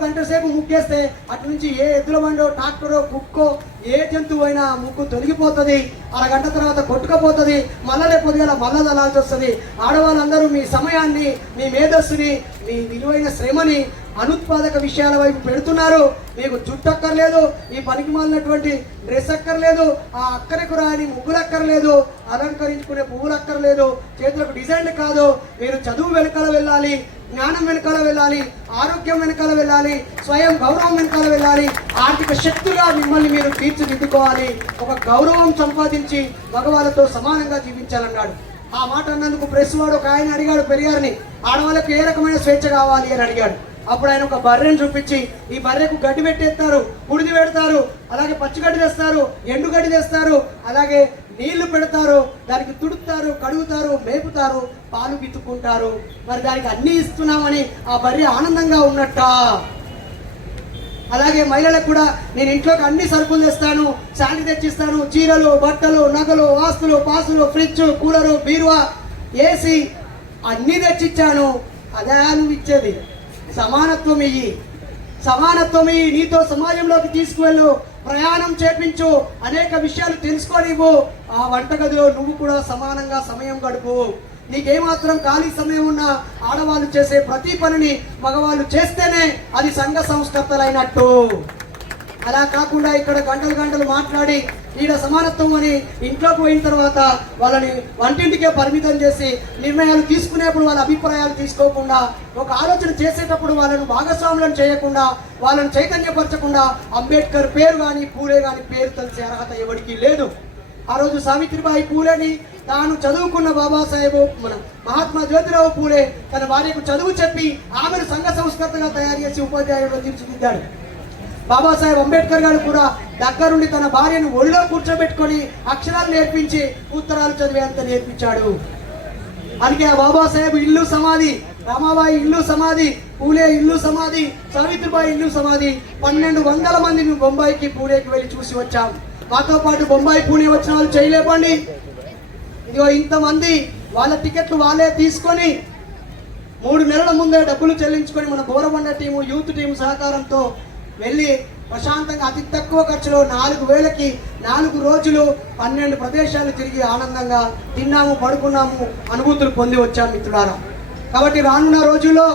గంట సేపు ముక్కేస్తే అటు నుంచి ఏ ఎద్దుల బండో ట్రాక్టరో కుక్కో ఏ జంతువు అయినా ముక్కు తొలగిపోతుంది. అరగంట తర్వాత కొట్టుకపోతుంది, మళ్ళీ పొద్దుగల మళ్ళా దలాల్సి వస్తుంది. ఆడవాళ్ళందరూ మీ సమయాన్ని, మీ మేధస్సుని, మీ విలువైన శ్రమని అనుత్పాదక విషయాల వైపు పెడుతున్నారు. మీకు జుట్టు అక్కర్లేదు, ఈ పనికి మాలినటువంటి డ్రెస్ అక్కర్లేదు, ఆ అక్కరకు రాని ముగ్గులు అక్కర్లేదు, అలంకరించుకునే పువ్వులు అక్కర్లేదు, చేతులకు డిజైన్లు కాదు. మీరు చదువు వెనకాల వెళ్ళాలి, జ్ఞానం వెనకాల వెళ్ళాలి, ఆరోగ్యం వెనకాల వెళ్ళాలి, స్వయం గౌరవం వెనకాల వెళ్ళాలి, ఆర్థిక శక్తులుగా మిమ్మల్ని మీరు తీర్చిదిద్దుకోవాలి, ఒక గౌరవం సంపాదించి మగవాళ్ళతో సమానంగా జీవించాలన్నాడు. ఆ మాట అన్నందుకు ప్రెస్ వాడు ఒక ఆయన అడిగాడు పెరియార్ని, ఆడవాళ్ళకు ఏ రకమైన స్వేచ్ఛ కావాలి అని అడిగాడు. అప్పుడు ఆయన ఒక బర్రెను చూపించి, ఈ బర్రెకు గడ్డి పెట్టేస్తారు, కుడిది పెడతారు, అలాగే పచ్చిగడ్డి తెస్తారు, ఎండుగడ్డి తెస్తారు, అలాగే నీళ్లు పెడతారు, దానికి తుడుతారు, కడుగుతారు, మేపుతారు, పాలు పితుక్కుంటారు. మరి దానికి అన్ని ఇస్తున్నామని ఆ బర్రె ఆనందంగా ఉన్నట్ట. అలాగే మహిళలకు కూడా నేను ఇంట్లోకి అన్ని సరుకులు తెస్తాను, శాంతి తెచ్చిస్తాను, చీరలు, బట్టలు, నగలు, ఆస్తులు, పాసులు, ఫ్రిడ్జ్, కూలరు, బీరువా, ఏసీ అన్నీ తెచ్చిచ్చాను, అదే నువ్వు ఇచ్చేది. సమానత్వం ఇయ్యి, సమానత్వం ఇయ్యి, నీతో సమాజంలోకి తీసుకువెళ్ళు, ప్రయాణం చేపించు, అనేక విషయాలు తెలుసుకోనివ్వు. ఆ వంటగదిలో నువ్వు కూడా సమానంగా సమయం గడుపు. నీకేమాత్రం ఖాళీ సమయం ఉన్నా ఆడవాళ్ళు చేసే ప్రతి పనిని మగవాళ్ళు చేస్తేనే అది సంఘ సంస్కర్తలైనట్టు. అలా కాకుండా ఇక్కడ గంటలు గంటలు మాట్లాడి ఈడ సమానత్వం అని ఇంట్లోకి పోయిన తర్వాత వాళ్ళని వంటింటికే పరిమితం చేసి నిర్ణయాలు తీసుకునేప్పుడు వాళ్ళ అభిప్రాయాలు తీసుకోకుండా, ఒక ఆలోచన చేసేటప్పుడు వాళ్ళను భాగస్వాములను చేయకుండా, వాళ్ళను చైతన్యపరచకుండా అంబేద్కర్ పేరు కానీ పూలే కానీ పేరు తెలిసే అర్హత ఎవరికి లేదు. ఆ రోజు సావిత్రిబాయి పూలేని తాను చదువుకున్న బాబాసాహెబ్ మన మహాత్మా జ్యోతిరావు పూలే తన భార్యకు చదువు చెప్పి ఆమెను సంఘ సంస్కర్తగా తయారు చేసి ఉపాధ్యాయుడిగా తీర్చిదిద్దాడు. బాబాసాహెబ్ అంబేద్కర్ గారు కూడా దగ్గరుండి తన భార్యను ఒళ్ళో కూర్చోబెట్టుకొని అక్షరాలు నేర్పించి ఉత్తరాలు చదివేంత నేర్పించాడు. అందుకే ఆ బాబాసాహెబ్ ఇల్లు సమాధి, రామాబాయి ఇల్లు సమాధి, పూలే ఇల్లు సమాధి, సావిత్రిబాయి ఇల్లు సమాధి. 1200 మంది బొంబాయికి పూలేకి వెళ్ళి చూసి వచ్చాం. మాతో పాటు బొంబాయి పూణే వచ్చిన వాళ్ళు చేయలేపండి. ఇదిగో ఇంతమంది వాళ్ళ టికెట్లు వాళ్ళే తీసుకొని 3 నెలల ముందే డబ్బులు చెల్లించుకొని మన బోరబండ టీము, యూత్ టీము సహకారంతో వెళ్ళి ప్రశాంతంగా అతి తక్కువ ఖర్చులో 4,000కి 4 రోజులు 12 ప్రదేశాలు తిరిగి ఆనందంగా తిన్నాము, పడుకున్నాము, అనుభూతులు పొంది వచ్చాము మిత్రులారా. కాబట్టి రానున్న రోజుల్లో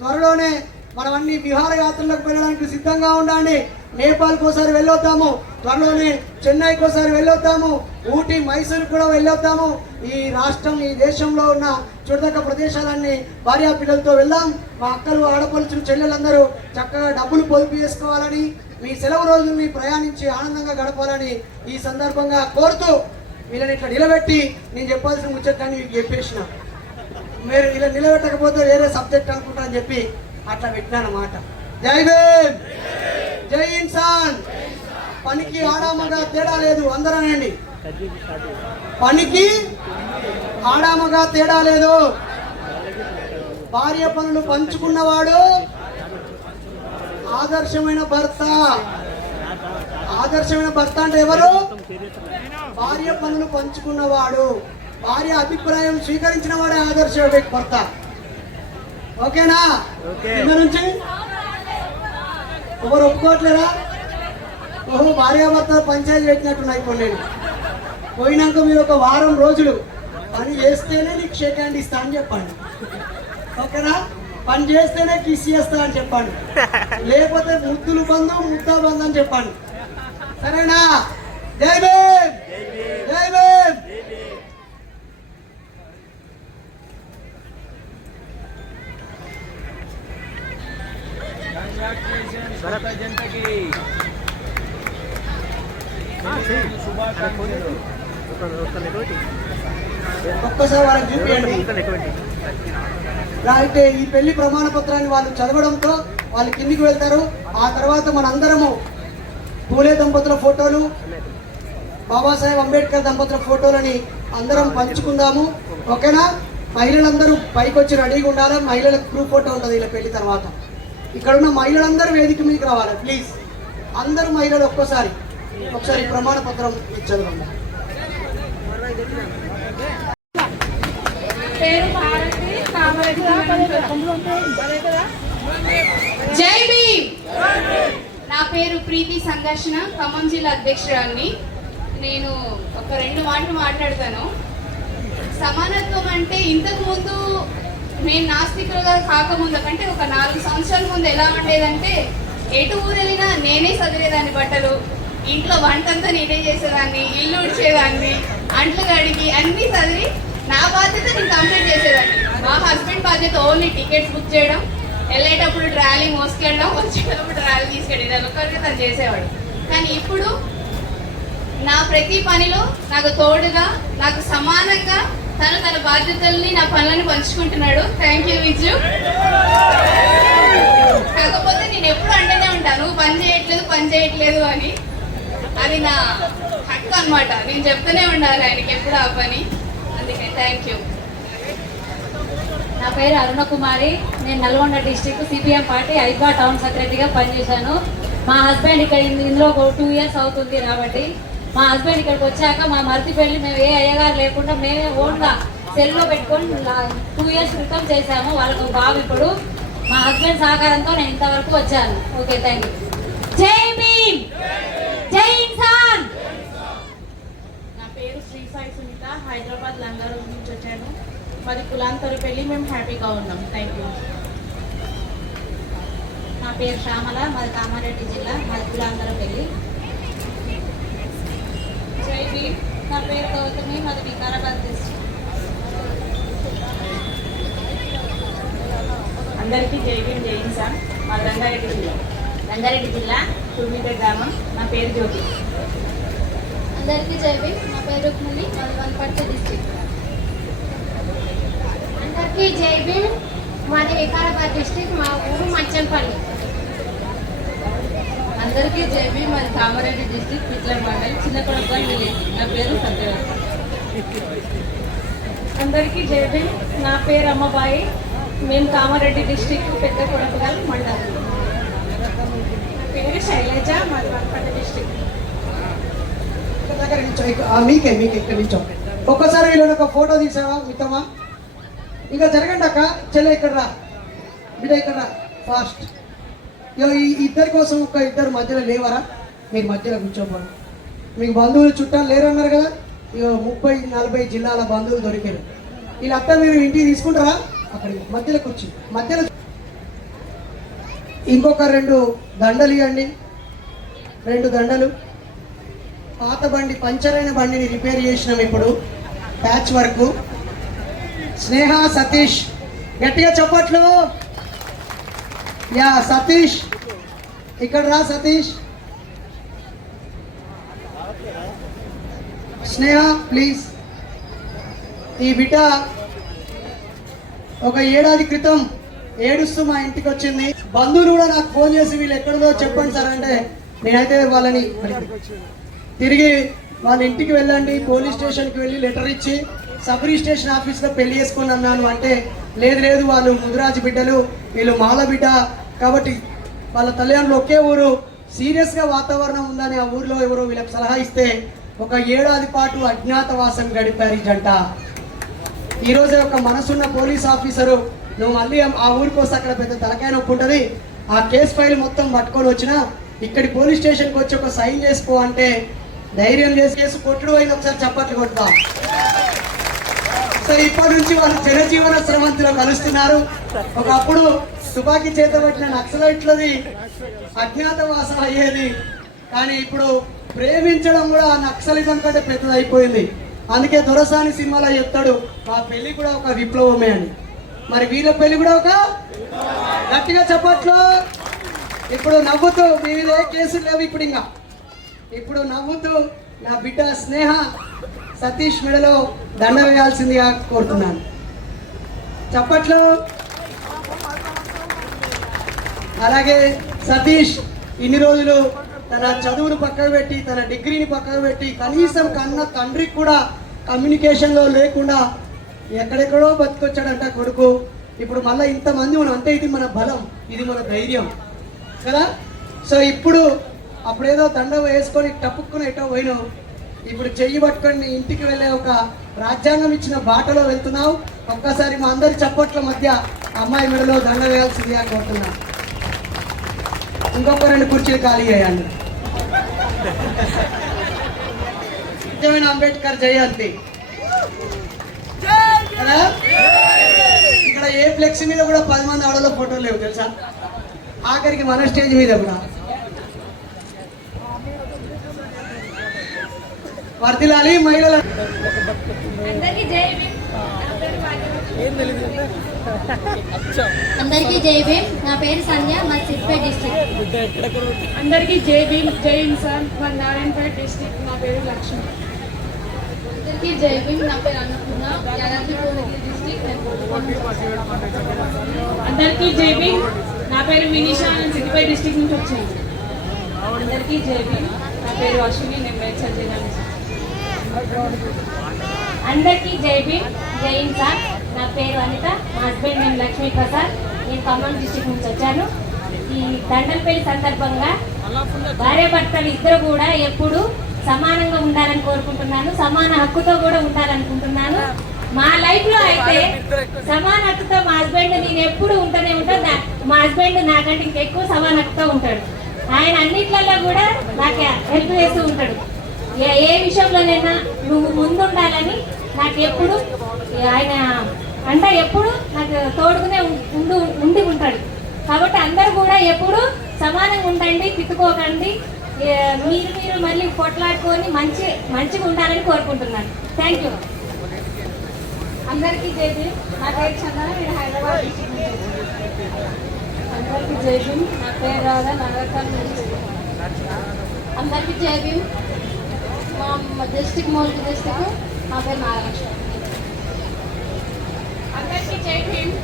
త్వరలోనే మనం అన్ని విహారయాత్రలకు వెళ్ళడానికి సిద్ధంగా ఉండండి. నేపాల్కి ఒకసారి వెళ్ళొద్దాము, త్వరలోనే చెన్నైకి ఒకసారి వెళ్ళొద్దాము, ఊటీ, మైసూరు కూడా వెళ్ళొద్దాము. ఈ రాష్ట్రం, ఈ దేశంలో ఉన్న చుట్టుపక్కల ప్రదేశాలన్నీ భార్యా పిల్లలతో వెళ్దాం. మా అక్కలు, ఆడపడుచులు, చెల్లెలందరూ చక్కగా డబ్బులు పొదుపు చేసుకోవాలని, మీ సెలవు రోజుల్ని ప్రయాణించి ఆనందంగా గడపాలని ఈ సందర్భంగా కోరుతూ వీళ్ళని ఇట్లా నిలబెట్టి నేను చెప్పాల్సిన ముచ్చట్లని మీకు చెప్పేసిన. మీరు ఇలా నిలబెట్టకపోతే వేరే సబ్జెక్ట్ అనుకుంటా అని చెప్పి అట్లా పెట్టినాను అన్నమాట. జై భీమ్, జై ఇన్సాన్. పనికి ఆడామగా తేడా లేదు, అందరూ అనండి. పనికి ఆడామగా తేడా లేదు. భార్య పనులు పంచుకున్నవాడు ఆదర్శమైన భర్త. ఆదర్శమైన భర్త అంటే ఎవరు? భార్య పనులు పంచుకున్నవాడు, భార్య అభిప్రాయం స్వీకరించిన వాడే ఆదర్శ భర్త. ఓకేనా? కింద నుంచి ఎవరు ఒప్పుకోవట్లేదా? ఓహో, భార్యాభర్త పంచాయతీ పెట్టినట్టున్నాయి. ఇప్పుడు నేను పోయినాక మీరు ఒక వారం రోజులు పని చేస్తేనే నీకు షేక్ హ్యాండ్ ఇస్తా అని చెప్పండి. ఓకేనా? పని చేస్తేనే కిస్ చేస్తా అని చెప్పండి, లేకపోతే ముద్దులు బంధం, ముద్దా బంధం అని చెప్పండి. సరేనా? జై భీమ్, జై భీమ్. ఒక్కసారి వాళ్ళకి చూపించండి. అయితే ఈ పెళ్లి ప్రమాణ పత్రాన్ని వాళ్ళు చదవడంతో వాళ్ళు కిందికి వెళ్తారు. ఆ తర్వాత మనందరము పూలే దంపతుల ఫోటోలు, బాబాసాహెబ్ అంబేద్కర్ దంపతుల ఫోటోలని అందరం పంచుకుందాము. ఓకేనా? మహిళలందరూ పైకి వచ్చి రెడీగా ఉండాలి. మహిళలకు గ్రూప్ ఫోటో ఉంటుంది ఇలా పెళ్లి తర్వాత. ఇక్కడున్న మహిళలందరూ వేదిక మీదకి రావాలి ప్లీజ్. అందరూ మహిళలు ఒకసారి ప్రమాణ పత్రం ఇచ్చదండి. జై భీమ్. నా పేరు ప్రీతి సంఘర్షణ, ఖమ్మం జిల్లా అధ్యక్షురాలిని. నేను ఒక 2 మాటలు మాట్లాడతాను. సమానత్వం అంటే ఇంతకు ముందు నేను నాస్తికులుగా కాకముందు కంటే ఒక 4 సంవత్సరాల ముందు ఎలా ఉండేదంటే, ఎటు ఊరెళ్ళినా నేనే చదివేదాన్ని, బట్టలు ఇంట్లో వంటంతా నేనే చేసేదాన్ని, ఇల్లు ఉడిచేదాన్ని, అంట్లు కడిగి అన్నీ చదివి నా బాధ్యత నేను కంప్లీట్ చేసేదాన్ని. మా హస్బెండ్ బాధ్యత ఓన్లీ టికెట్స్ బుక్ చేయడం, వెళ్ళేటప్పుడు ట్రాలీ మోసుకెళ్ళడం, వచ్చేటప్పుడు ట్రాలీ తీసుకెళ్ళి ఒకరికి తను చేసేవాడు. కానీ ఇప్పుడు నా ప్రతి పనిలో నాకు తోడుగా, నాకు సమానంగా తన బాధ్యతల్ని, నా పనులను పంచుకుంటున్నాడు. Thank you Viju. కాకపోతే నేను ఎప్పుడు అంటూనే ఉంటాను, పని చేయట్లేదు అని. అది నా హక్కు అన్నమాట. నేను చెప్తూనే ఉండాలి ఆయనకి ఎప్పుడు ఆ పని. అందుకే థ్యాంక్ యూ. నా పేరు అరుణ కుమారి. నేను నల్గొండ డిస్టిక్ సిపిఎం పార్టీ ఐద్వా టౌన్ సెక్రటరీగా పనిచేశాను. మా హస్బెండ్ ఇక్కడ ఇందులో 2 ఇయర్స్ అవుతుంది కాబట్టి, మా హస్బెండ్ ఇక్కడికి వచ్చాక మా మరిది పెళ్లి మేము ఏ అయ్యగారు లేకుండా మేమే ఓన్గా సెల్లో పెట్టుకొని 2 ఇయర్స్ క్రితం చేశాము. వాళ్ళకు బాబు ఇప్పుడు. మా హస్బెండ్ సహకారంతో నేను ఇంతవరకు వచ్చాను. Okay, thank you. జై భీమ్, జై ఇన్సాన్. నా పేరు శ్రీ సాయి సునీత, హైదరాబాద్ లంగారు నుంచి వచ్చాను. మాది కులాంతర పెళ్లి, మేము హ్యాపీగా ఉన్నాం. Thank you. నా పేరు శ్యామల, మాది కామారెడ్డి జిల్లా, మాది కులాంతర పెళ్లి. జై భీమ్. నా పేరు గౌతమి, మాది వికారాబాద్ డిస్ట్రిక్ట్. అందరికీ జై భీమ్, జై ఇన్సాన్. మాది రంగారెడ్డి జిల్లా తుర్మిద గ్రామం. నా పేరు జ్యోతి. అందరికీ జై భీమ్. నా పేరు రుక్మిణి, మాది వనపర్తి డిస్ట్రిక్ట్. అందరికీ జై భీమ్. మాది వికారాబాద్ డిస్ట్రిక్ట్, మా ఊరు మచ్చంపల్లి. అందరికీ జై భీమ్. మాది కామారెడ్డి డిస్ట్రిక్ట్, పిట్ల మండల్, చిన్నకొడగల్ విలేజ్. నా పేరు సత్యవతి. అందరికీ జై భీమ్. నా పేరు అమ్మబాయి. మేము కామారెడ్డి డిస్ట్రిక్ట్, పెద్ద కొడగల్ మండల్. నా పేరు శైలజ, మాది వనపర్తి డిస్ట్రిక్ట్. దగ్గర నుంచో మీకే ఇక్కడ నుంచో ఒక్కసారి వీళ్ళు ఒక ఫోటో తీసావా మిత్తమా? ఇంకా జరగండి అక్క, చెల్లె ఇక్కడ రా, బిడ్డ ఇక్కడ రా, ఫాస్ట్. ఇగో ఈ ఇద్దరి కోసం ఒక ఇద్దరు మధ్యలో లేవరా, మీరు మధ్యలో కూర్చోపోరు. మీకు బంధువులు చుట్టాలు లేరన్నారు కదా, ఇక 30-40 జిల్లాల బంధువులు దొరికారు. వీళ్ళంతా మీరు ఇంటికి తీసుకుంటారా, అక్కడికి మధ్యలో కూర్చో, మధ్యలో. ఇంకొక 2 దండలు ఇవ్వండి, 2 దండలు. పాత బండి, పంచర్ అయిన బండిని రిపేర్ చేసినాం ఇప్పుడు, ప్యాచ్ వర్క్. స్నేహ, సతీష్, గట్టిగా చప్పట్లు. యా సతీష్, ఇక్కడ రా సతీష్. స్నేహ ప్లీజ్. ఈ బిడ్డ ఒక ఏడాది క్రితం ఏడుస్తూ మా ఇంటికి వచ్చింది. బంధువులు కూడా నాకు ఫోన్ చేసి వీళ్ళు ఎక్కడదో చెప్పండి సార్ అంటే, నేనైతే వాళ్ళని తిరిగి వాళ్ళ ఇంటికి వెళ్ళండి, పోలీస్ స్టేషన్కి వెళ్ళి లెటర్ ఇచ్చి సబ్ రిజిస్ట్రేషన్ ఆఫీస్లో పెళ్లి చేసుకుని అన్నాను అంటే, లేదు వాళ్ళు ముదిరాజు బిడ్డలు, వీళ్ళు మాల బిడ్డ కాబట్టి వాళ్ళ తల్లిదండ్రులు ఒకే ఊరు, సీరియస్గా వాతావరణం ఉందని ఆ ఊరిలో ఎవరో వీళ్ళకి సలహా ఇస్తే ఒక ఏడాది పాటు అజ్ఞాతవాసం గడిపారు ఈ జంట. ఈరోజే ఒక మనసున్న పోలీస్ ఆఫీసరు, నువ్వు మళ్ళీ ఆ ఊరికి వస్తే అక్కడ పెద్ద తలకాయ నొప్పి ఉంటుంది, ఆ కేసు ఫైల్ మొత్తం పట్టుకొని వచ్చినా ఇక్కడి పోలీస్ స్టేషన్కి వచ్చి ఒక సైన్ చేసుకో అంటే ధైర్యం చేసి కేసు కొట్టుడు అయిన ఒకసారి చప్పట్లు కొడతాం. సో ఇప్పటి నుంచి వాళ్ళు జనజీవన శ్రమంతిలో కలుస్తున్నారు. ఒకప్పుడు తుపాకీ చేతబట్టిన నక్సలైట్లది అజ్ఞాతవాసం అయ్యేది, కానీ ఇప్పుడు ప్రేమించడం కూడా నక్సలిజం కంటే పెద్దదైపోయింది. అందుకే దొరసాని సినిమాలో చెప్తాడు, మా పెళ్లి కూడా ఒక విప్లవమే అని. మరి వీళ్ళ పెళ్లి కూడా ఒక, గట్టిగా చెప్పట్లు. ఇప్పుడు నవ్వుతూ, మీద ఏ కేసులు లేవు ఇప్పుడు, ఇంకా ఇప్పుడు నవ్వుతూ నా బిడ్డ స్నేహ సతీష్ మెడలో దండ వేయాల్సిందిగా కోరుతున్నాను. చప్పట్లు. అలాగే సతీష్ ఇన్ని రోజులు తన చదువును పక్కకు పెట్టి, తన డిగ్రీని పక్కకు పెట్టి, కనీసం కన్న తండ్రికి కూడా కమ్యూనికేషన్లో లేకుండా ఎక్కడెక్కడో బతికొచ్చాడంట కొడుకు. ఇప్పుడు మళ్ళీ ఇంతమంది మనం అంటే ఇది మన బలం, ఇది మన ధైర్యం కదా. సో ఇప్పుడు అప్పుడేదో దండ వేసుకొని టప్పుక్కుని ఎటో పోయినావు, ఇప్పుడు చెయ్యి పట్టుకొని ఇంటికి వెళ్ళే ఒక రాజ్యాంగం ఇచ్చిన బాటలో వెళ్తున్నావు. ఒక్కసారి మా అందరి చప్పట్ల మధ్య అమ్మాయి మెడలో దండ వేయాల్సిందిగా కోరుతున్నా. ఇంకొక 2 కుర్చీలు ఖాళీ చేయండి. నిజమైన అంబేద్కర్ జయంతి కదా. ఇక్కడ ఏ ఫ్లెక్స్ మీద కూడా 10 మంది ఆడలో ఫోటోలు లేవు తెలుసా, ఆఖరికి మన స్టేజ్ మీద కూడా. వర్ధిల్లాలి మహిళల. అందరికీ జై భీమ్, నా పేరు సంధ్య, మా సిద్దిపేట డిస్ట్రిక్ట్. అందరికీ జై భీమ్, జై ఇన్సాన్, మా నారాయణపేట డిస్ట్రిక్ట్. నా పేరు లక్ష్మి. అందరికీ జై భీమ్, నా పేరు అన్నపూర్ణ, యాదాద్రి డిస్ట్రిక్ట్. అందరికీ జై భీమ్, నా పేరు మినిషా, నేను సిద్దిపేట డిస్ట్రిక్ట్ నుంచి వచ్చాను. అందరికీ జై భీమ్, నా పేరు అశ్విని, నేను మేడ్చల్ జిల్లా నుంచి. అందరికీ జై భీమ్, జై ఇన్సాన్, నా పేరు అనిత, మా హస్బెండ్ నేను లక్ష్మీ ప్రసాద్, నేను ఖమ్మం డిస్ట్రిక్ట్ నుంచి వచ్చాను. ఈ దండల పెళ్లి సందర్భంగా భార్యాభర్తలు ఇద్దరు కూడా ఎప్పుడు సమానంగా ఉండాలని కోరుకుంటున్నాను, సమాన హక్కుతో కూడా ఉండాలనుకుంటున్నాను. మా లైఫ్ లో అయితే సమాన హక్కుతో మా హస్బెండ్ నేను ఎప్పుడు ఉంటూనే ఉంటాను. మా హస్బెండ్ నాకంటే ఇంకెక్కువ సమాన హక్కుతో ఉంటాడు. ఆయన అన్నిట్లలో కూడా నాకు హెల్ప్ చేస్తూ ఉంటాడు. ఏ విషయంలోనైనా నువ్వు ముందుండాలని నాకు ఎప్పుడు ఆయన అంటే ఎప్పుడు నాకు తోడుకునే ఉండి ఉంటాడు. కాబట్టి అందరూ కూడా ఎప్పుడు సమానంగా ఉండండి, తిట్టుకోకండి, మీరు మళ్ళీ కొట్లాడుకొని మంచిగా ఉండాలని కోరుకుంటున్నాను. Thank you. అందరికీ జై భీమ్, నా పేరు చందన, నేను హైదరాబాద్ డిస్ట్రిక్ట్ నుంచి. అందరికీ జై భీమ్, నా పేరు రాధా, నాగర్కల్ నుంచి. అందరికీ జై భీమ్, మా డిస్ట్రిక్ట్ మౌలిక డిస్ట్రిక్ట్, నా పేరు నాగలక్ష్మి. అందరికీ జై భీమ్,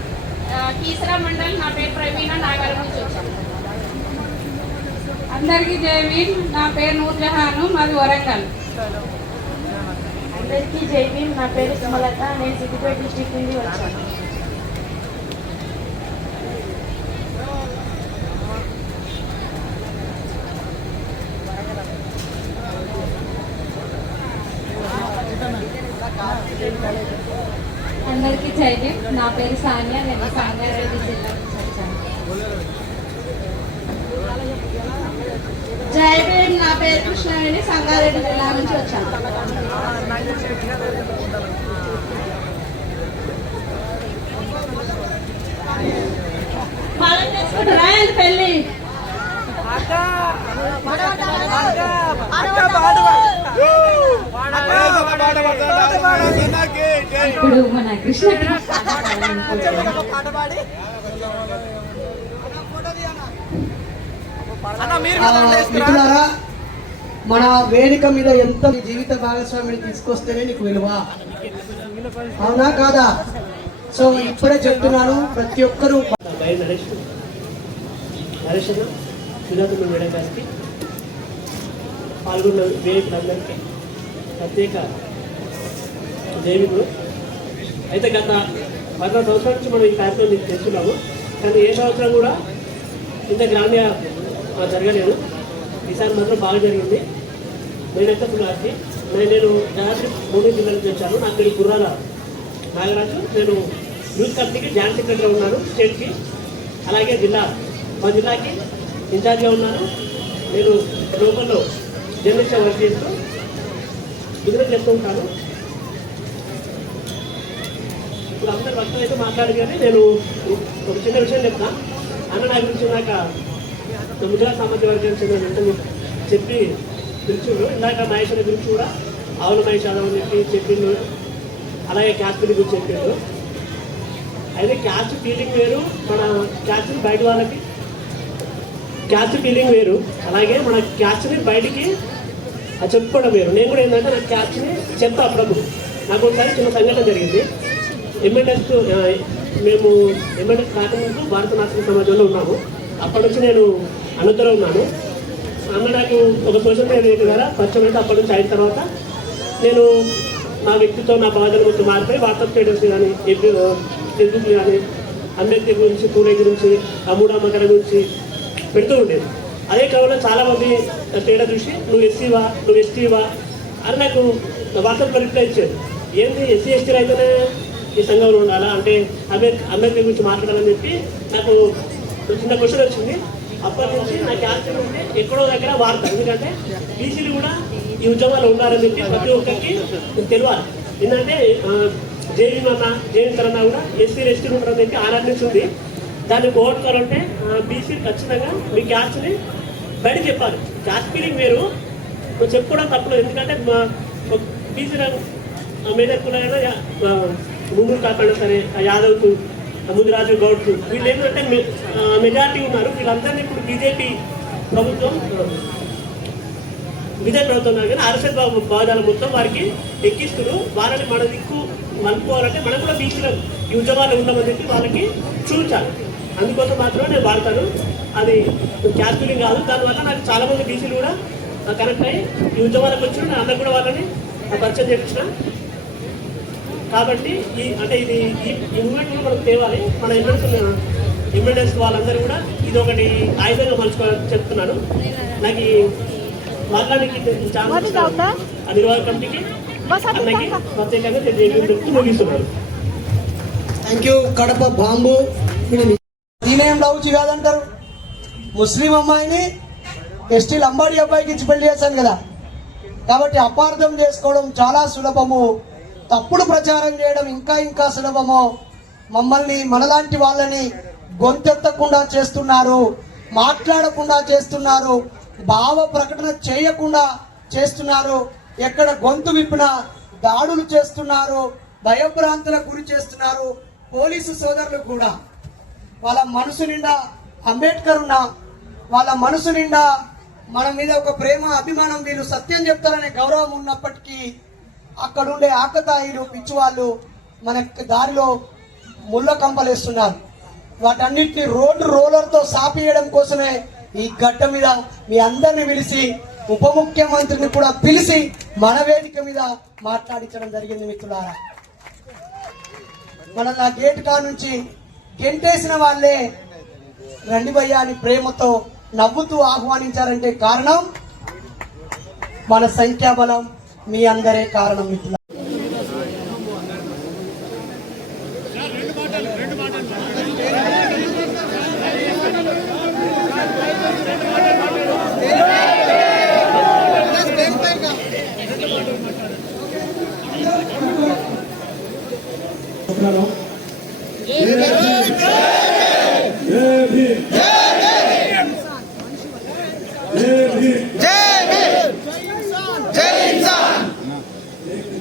కీసరా మండల్, నా పేరు ప్రవీణ, నాగర్ నుంచి వచ్చాను. అందరికీ జై భీమ్, నా పేరు నూర్జహాను, మాది వరంగల్. అందరికీ జై భీమ్, నా పేరు సుమలత, నేను సిద్దిపేట డిస్ట్రిక్ట్ నుండి వచ్చాను. అందరికీ జై భీమ్, నా పేరు సానియా, నేను సంగారెడ్డి జిల్లా నుంచి వచ్చాను. పేరు కృష్ణవేణి, సంగారెడ్డి జిల్లా నుంచి వచ్చాను. మనం చేసుకుంటారా ఏంటి పెళ్ళి? ఇప్పుడు మన కృష్ణ మిత్రులారా, మన వేదిక మీద ఎంత జీవిత భాగస్వామిని తీసుకొస్తేనే నీకు విలువ, అవునా కాదా? సో ఇప్పుడే చెప్తున్నాను, ప్రతి ఒక్కరూ నరేష్ సుజాత మేడం గారికి పాల్గొన్న వేదికలందరికీ ప్రత్యేక జైవికులు. అయితే గత 14 సంవత్సరాల నుంచి మనం ఈ కార్యక్రమం చేస్తున్నాము, కానీ ఏ సంవత్సరం కూడా ఇంత గ్రామ్య జరగలేదు. ఈసారి మాత్రం బాగా జరిగింది. నేనైతే పులాసి నేను దాదాపు 3 జిల్లాల నుంచి వచ్చాను. నాకు ఇక్కడ గుర్రాల నాగరాజు, నేను యూత్ కమిటీకి జాయింట్ సెక్రటరీగా ఉన్నాను స్టేట్కి, అలాగే మా జిల్లాకి ఇన్ఛార్జ్గా ఉన్నాను. నేను లోకల్లో జర్నలిస్ట్గా వర్క్ చేస్తూ బిజినెస్ చేస్తూ ఉంటాను. ఇప్పుడు అందరు భక్తులు అయితే మాట్లాడి, కానీ నేను ఒక చిన్న విషయం చెప్తాను. అన్న నా గురించి నాకు గుజరాత్ సామాజిక వర్గం చెందిన చెప్పి పిలిచిండు. ఇందాక మహేశ్వరి గురించి కూడా ఆవుల మహేష్ యాదవ్ అని చెప్పిండు, అలాగే క్యాస్ట్ ఫీలింగ్ గురించి చెప్పిండు. అయితే క్యాస్ట్ ఫీలింగ్ వేరు, మన క్యాస్ట్ బయట వాళ్ళకి క్యాస్ట్ ఫీలింగ్ వేరు, అలాగే మన క్యాస్ట్ని బయటికి చెప్పుకోవడం వేరు. నేను కూడా ఏంటంటే నా క్యాస్ట్ని చెప్తా అప్పుడప్పుడు. నాకు ఒకసారి చిన్న సంఘటన జరిగింది. మేము ఎంఎన్ఎస్ కాకముందు భారత నాస్తిక సమాజంలో ఉన్నాము. అప్పటి నుంచి నేను అనంతరం ఉన్నాను. అన్న నాకు ఒక సోషల్ మీడియా ద్వారా పరిచయం అయితే అప్పటి నుంచి అయిన తర్వాత నేను నా వ్యక్తితో నా బాధల గురించి మారిపోయి వాట్సాప్ స్టేటస్ కానీ ఫేస్బుక్ కానీ అంబేద్కర్ గురించి, పూలే గురించి, అమ్ముడామకర గురించి పెడుతూ ఉండేది. అదే క్రమంలో చాలామంది స్టేటస్ చూసి నువ్వు ఎస్సీవా, నువ్వు ఎస్టీవా అని నాకు వాట్సాప్లో రిప్లై ఇచ్చారు. ఏంటి ఎస్సీ ఎస్టీలు అయితేనే ఈ సంఘంలో ఉండాలా, అంటే అంబేద్కర్ గురించి మాట్లాడాలని చెప్పి నాకు చిన్న క్వశ్చన్ వచ్చింది. అప్పటి నుంచి నా క్యాస్ట్ ఉంటే ఎక్కడో దగ్గర వాడతాను, ఎందుకంటే బీసీలు కూడా ఈ ఉద్యమాలు ఉన్నారని చెప్పి ప్రతి ఒక్కరికి తెలియాలి. ఏంటంటే జైన్ కన్నా కూడా ఎస్సీలు ఎస్టీలు ఉంటారని చెప్పి ఆర్ఆర్ నుంచి ఉంది. దాన్ని పోగొట్టుకోవాలంటే బీసీలు ఖచ్చితంగా మీ క్యాస్ట్ని బయట చెప్పాలి. క్యాస్ట్ ఫీలింగ్ వేరు, చెప్పుకోవడం తప్పలేదు. ఎందుకంటే బీసీల మేజర్ కులైనా ముందు కాకుండా సరే యాదవ్కు, ముదిరాజు, గౌడ్కు వీళ్ళు ఏంటంటే మెజార్టీ ఉన్నారు. వీళ్ళందరినీ ఇప్పుడు బీజేపీ ప్రభుత్వం ఉన్నారు, కానీ ఆర్ఎస్ఎస్ భావజాలం మొత్తం వారికి ఎక్కిస్తున్నారు. వాళ్ళని మన దిక్కు మలుపుకోవాలంటే మనం కూడా బీసీలో ఈ ఉద్యమాలు ఉండమని చెప్పి వాళ్ళకి చూపించాలి. అందుకోసం మాత్రమే నేను వాడతాను. అది క్యాస్ట్ ఫీలింగ్ కాదు. దానివల్ల నాకు చాలామంది బీసీలు కూడా కనెక్ట్ అయ్యి ఈ ఉద్యమాలకు వచ్చి నేను అందరూ కూడా వాళ్ళని పరిచయం చేయించిన. కాబట్టి ఈ మూమెంట్ కూడా మనకు తేవాలి. మన ఎంఎన్ఎస్ వాళ్ళందరూ కూడా ఇది ఒకటి ఆయుధంగా మలుచుకోవాలని చెప్తున్నాను. నాకు మాట్లాడానికి ఛాన్స్ ఆ నిర్వాహక కమిటీకి అన్నకి ప్రత్యేకంగా ముగిస్తున్నాను. Thank you. కడప బాంబు దీనేం లవ్చి కాదంటారు. ముస్లిం అమ్మాయిని ఎస్టీ లంబాడి అబ్బాయికి ఇచ్చి పెళ్లి చేశాను కదా. కాబట్టి అపార్థం చేసుకోవడం చాలా సులభము, తప్పుడు ప్రచారం చేయడం ఇంకా సులభము. మమ్మల్ని, మనలాంటి వాళ్ళని గొంతెత్తకుండా చేస్తున్నారు, మాట్లాడకుండా చేస్తున్నారు, భావ ప్రకటన చేయకుండా చేస్తున్నారు. ఎక్కడ గొంతు విప్పిన దాడులు చేస్తున్నారు, భయభ్రాంతులకు గురి చేస్తున్నారు. పోలీసు సోదరులు కూడా వాళ్ళ మనసు నిండా అంబేద్కర్ ఉన్నా, వాళ్ళ మనసు నిండా మన మీద ఒక ప్రేమ, అభిమానం, వీళ్ళు సత్యం చెప్తారనే గౌరవం ఉన్నప్పటికీ అక్కడుండే ఆకతాయిలు, పిచ్చివాళ్ళు మన దారిలో ముళ్ళ కంపలేస్తున్నారు. వాటన్నిటిని రోలర్తో సాపేయడం కోసమే ఈ గడ్డ మీద మీ అందరిని పిలిచి, ఉప ముఖ్యమంత్రిని కూడా పిలిచి మన వేదిక మీద మాట్లాడించడం జరిగింది. మిత్రులారా, మన నా గేట్ కా నుంచి గెంటేసిన వాళ్ళే రండి భయ్యా అని ప్రేమతో నవ్వుతూ ఆహ్వానించారంటే కారణం మన సంఖ్యాబలం, మీ అందరే కారణం మిత్రులారా.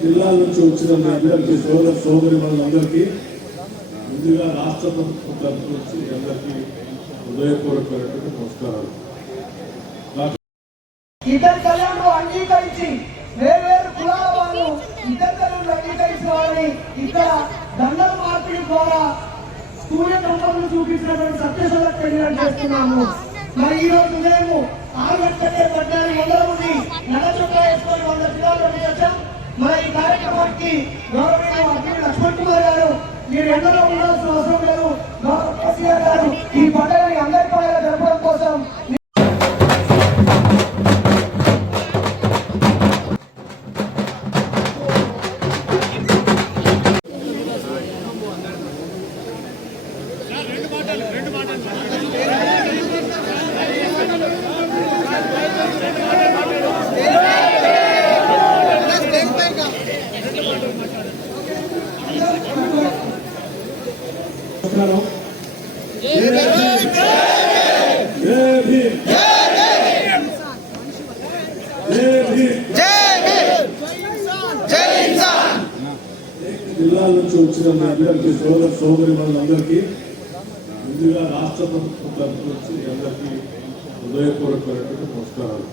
జిల్లాల నుంచి వచ్చిన మీ అందరికీ సోదరి మనందరికీ ముందుగా రాష్ట్ర ప్రభుత్వం తరఫు నుంచి మీ అందరికీ హృదయపూర్వకమైనటువంటి నమస్కారాలు. ఇద్దరు కళ్యాణ్ అంగీకరించి వేర్వేరు కులాల వాళ్ళు ఇద్దరు కళ్యాణ్ అంగీకరించిన వారిని ఇక్కడ దండల మార్పిడి ద్వారా సూర్య దంపతులు చూపించినటువంటి సత్యశోధకు తెలియడం చేస్తున్నాము. మరి ఈ రోజు ఉదయం 6 గంటలకే 1400 మంది నల్ల చొక్కా వేసుకొని 100 కిలోమీటర్లు వచ్చాం. మరి ఈ కార్యక్రమానికి గౌరవనీయ అభ్యర్థి లక్ష్మణ్ కుమార్ గారు మీరు ఎండలో ఉండాల్సిన అవసరం లేదు, గౌరవ కేసీఆర్ గారు ఈ పండుగని అందరి పండుగ జరపడం కోసం జిల్లాల నుంచి వచ్చిన మీ అందరికీ సోదరి మనందరికీ ముందుగా రాష్ట్ర ప్రభుత్వం తరఫు నుంచి మీ అందరికీ హృదయపూర్వకమైనటువంటి నమస్కారాలు.